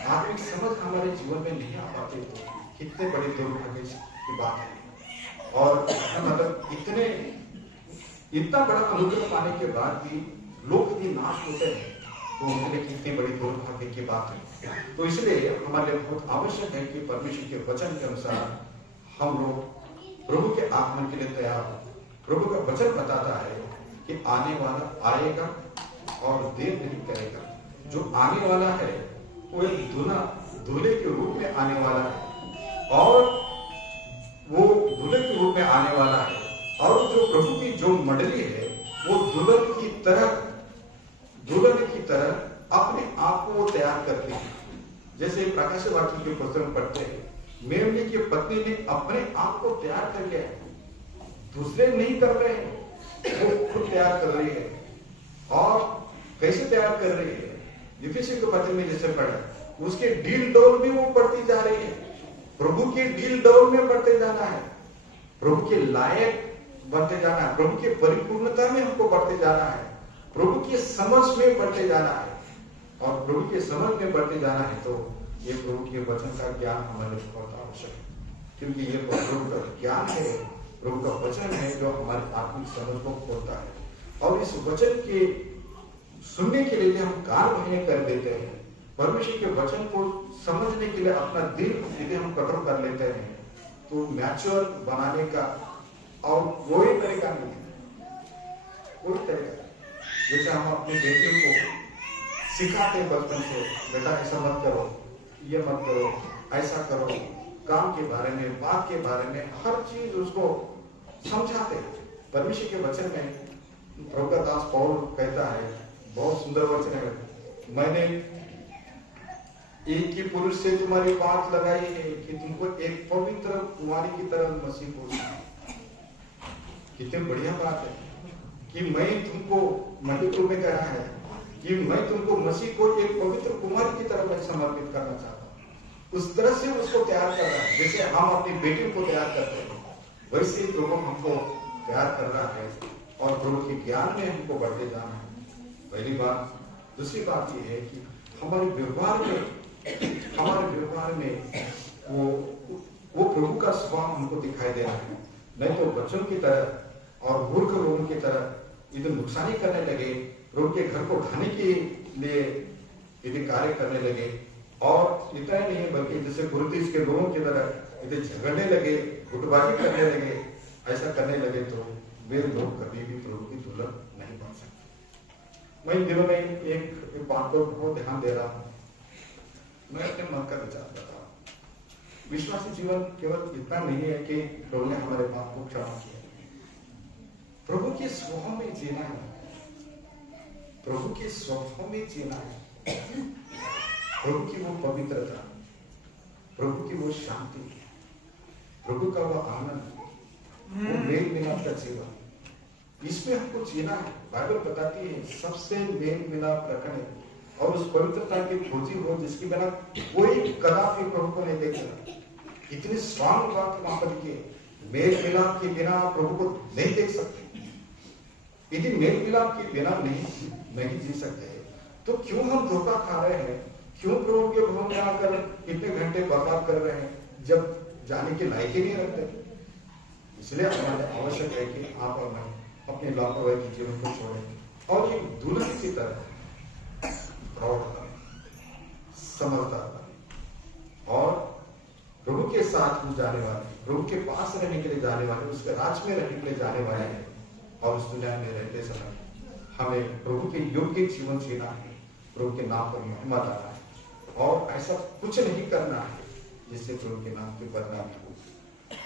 आत्मिक समझ हमारे जीवन में नहीं आ पाते तो कितने बड़े दुर्भाग्य की बात है। और मतलब इतना बड़ा अनुग्रह पाने के बाद भी लोग यदि नाश होते हैं तो उनके लिए कितनी बड़ी दुर्भाग्य की बात है। तो इसलिए हमारे लिए बहुत आवश्यक है कि परमेश्वर के वचन के अनुसार हम लोग प्रभु के आगमन के लिए तैयार हो। प्रभु का वचन बताता है कि आने वाला आएगा और देर नहीं करेगा। जो आने वाला है वो एक दूल्हे के रूप में आने वाला है और वो दूल्हे के रूप में आने वाला है। और जो प्रभु की जो मंडली है वो दुल्हन की तरह अपने आप को तैयार करती है। जैसे प्रकाश वाक्य के पुस्तक में पढ़ते हैं, मेमने की पत्नी ने अपने आप को तैयार कर लिया, दूसरे नहीं कर रहे हैं, वो खुद तैयार कर रही है। और कैसे तैयार कर रही है? इफिसियों के पत्र में जैसे पढ़ा, उसके डील डोल में वो बढ़ती जा रही है। प्रभु के डील डोल में बढ़ते जाना है, प्रभु के लायक बढ़ते जाना है, प्रभु की परिपूर्णता में हमको बढ़ते जाना है, प्रभु की समझ में बढ़ते जाना है। और प्रभु की समझ में बढ़ते जाना है तो ये प्रभु के वचन का ज्ञान हमारे लिए बहुत आवश्यक है, क्योंकि ये प्रभु का ज्ञान है प्रभु का वचन है जो हमारी आत्मिक समझ को खोलता है। और इस वचन के सुनने के लिए हम कान बहने कर देते हैं, परमेश्वर के वचन को समझने के लिए अपना दिल यदि हम कठोर कर लेते हैं, तो मैच्योर बनाने का और कोई तरीका नहीं है, कोई तरीका। जैसे हम अपने बेटियों को सिखाते हैं बचपन से, बेटा ऐसा मत करो, ये मत करो, ऐसा करो, काम के बारे में, बात के बारे में हर चीज उसको समझाते हैं। परमेश्वर के वचन में प्रभु का दास पौल कहता है, बहुत सुंदर वचन है, मैंने एक ही पुरुष से तुम्हारी बात लगाई है कि तुमको एक पवित्र कुमारी की तरह मसीह को। कितनी बढ़िया बात है कि मैं तुमको मंडित रूप में कह रहा है कि मैं तुमको मसीह को एक पवित्र कुमारी की तरह मैं समर्पित करना चाहता हूँ। उस तरह से उसको तैयार कर रहा है, जैसे हम अपनी बेटी को तैयार करते हैं, वैसे ही प्रभु हमको तैयार कर रहा है और प्रभु के ज्ञान में हमको बढ़ते जाना है। पहली बात। दूसरी बात यह है कि हमारे व्यवहार में वो प्रभु का स्वभाव हमको दिखाई दे रहा है। नहीं तो बच्चों की तरह और मूर्ख लोगों की तरह इधर नुकसानी करने लगे, प्रभु के घर को ढाने के लिए यदि कार्य करने लगे, और इतना ही नहीं बल्कि जैसे गुरुदेश के लोगों की तरह इधर झगड़ने लगे, गुटबाजी करने लगे, ऐसा करने लगे, तो वे लोग कभी भी प्रभु की दुल्हन नहीं बन सकते। मैं इन दिनों में एक बात को बहुत ध्यान दे रहा हूँ। मैं अपने मन का विचार कर रहा हूँ। विश्वासी जीवन केवल इतना नहीं है कि प्रभु ने हमारे पाप को क्षमा किया, प्रभु के स्वभाव में जीना है, प्रभु के स्वभाव में जीना है, प्रभु की वो पवित्रता, प्रभु की वो शांति, प्रभु का वो आनंद, वो मेल मिलाप का जीवन, इसमें हमको जीना है। बाइबल बताती है सबसे मेल मिलाप रखने और उस पवित्रता की खोजी हो जिसकी बिना कोई कदापि प्रभु को नहीं देखेगा। इतनी स्ट्रांग बात वहां पर की, मेल मिलाप के बिना प्रभु को नहीं देख सकते। यदि मेल मिलाप के बिना नहीं जी सकते, तो क्यों हम धोखा खा रहे हैं? क्यों प्रभु के भवन में आकर इतने घंटे बर्बाद कर रहे हैं जब जाने के लायक ही नहीं रखते? इसलिए हमारे आवश्यक है कि आप और मैं अपने लापरवाही के जीवन को छोड़ें और एक दुल्हन की तरह प्रौढ़ बने, समझदार बने और प्रभु के साथ हम जाने वाले, प्रभु के पास रहने के लिए जाने वाले, उसके राज में रहने के लिए जाने वाले हैं। और उस दुनिया में रहते समय हमें प्रभु के योग्य जीवन जीना है, प्रभु के नाम पर महिमा लाना है और ऐसा कुछ नहीं करना है जिससे प्रभु के नाम की बदनामी हो,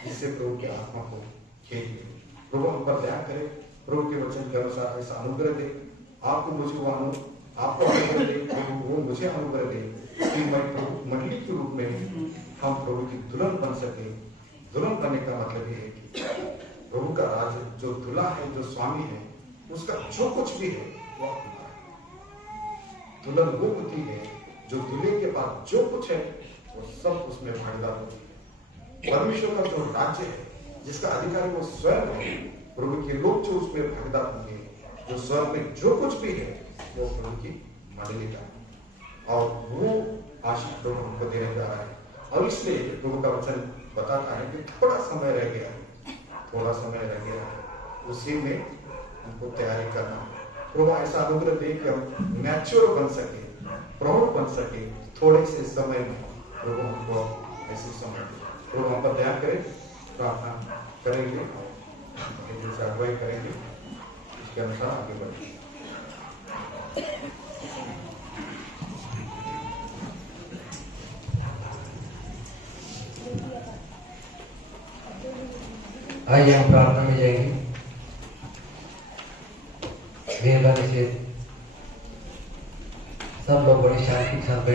जिससे प्रभु के आत्मा को खेद दे। प्रभु हम पर दया करे, प्रभु के वचन के अनुसार ऐसा अनुग्रह दे, आपको अनुग्रह दे, प्रभु वो मुझे अनुग्रह दे कि मैं प्रभु मंडली के रूप में हम प्रभु की दुल्हन बन सके। दुल्हन बनने का मतलब ये है कि प्रभु का राज जो दूल्हा है, जो स्वामी है, उसका जो कुछ भी है वो हमारा है। दुल्हन वो होती है जो दूल्हे के पास जो कुछ है वो सब उसमें भागीदार होती है। परमेश्वर का जो राज्य है, जिसका अधिकारी वो स्वयं है, प्रभु के लोग जो उसमें भागीदार होंगे, जो स्वयं में जो कुछ भी है वो प्रभु की मंडली का है और वो आशीष प्रभु हमको देने जा रहा है। और इसलिए प्रभु का वचन बताता है कि थोड़ा समय रह गया है, उसी में हमको तैयारी करना है। प्रभु ऐसा अनुग्रह दे कि हम मैच्योर बन सके, प्रौढ़ बन सके थोड़े से समय में। प्रभु हमको ऐसे समय दे, प्रभु हम पर दया करे। प्रार्थना करेंगे और अगुवाई करेंगे, इसके अनुसार आगे बढ़ेंगे। आइए हम प्रार्थना में जाएंगे। मेहरबानी से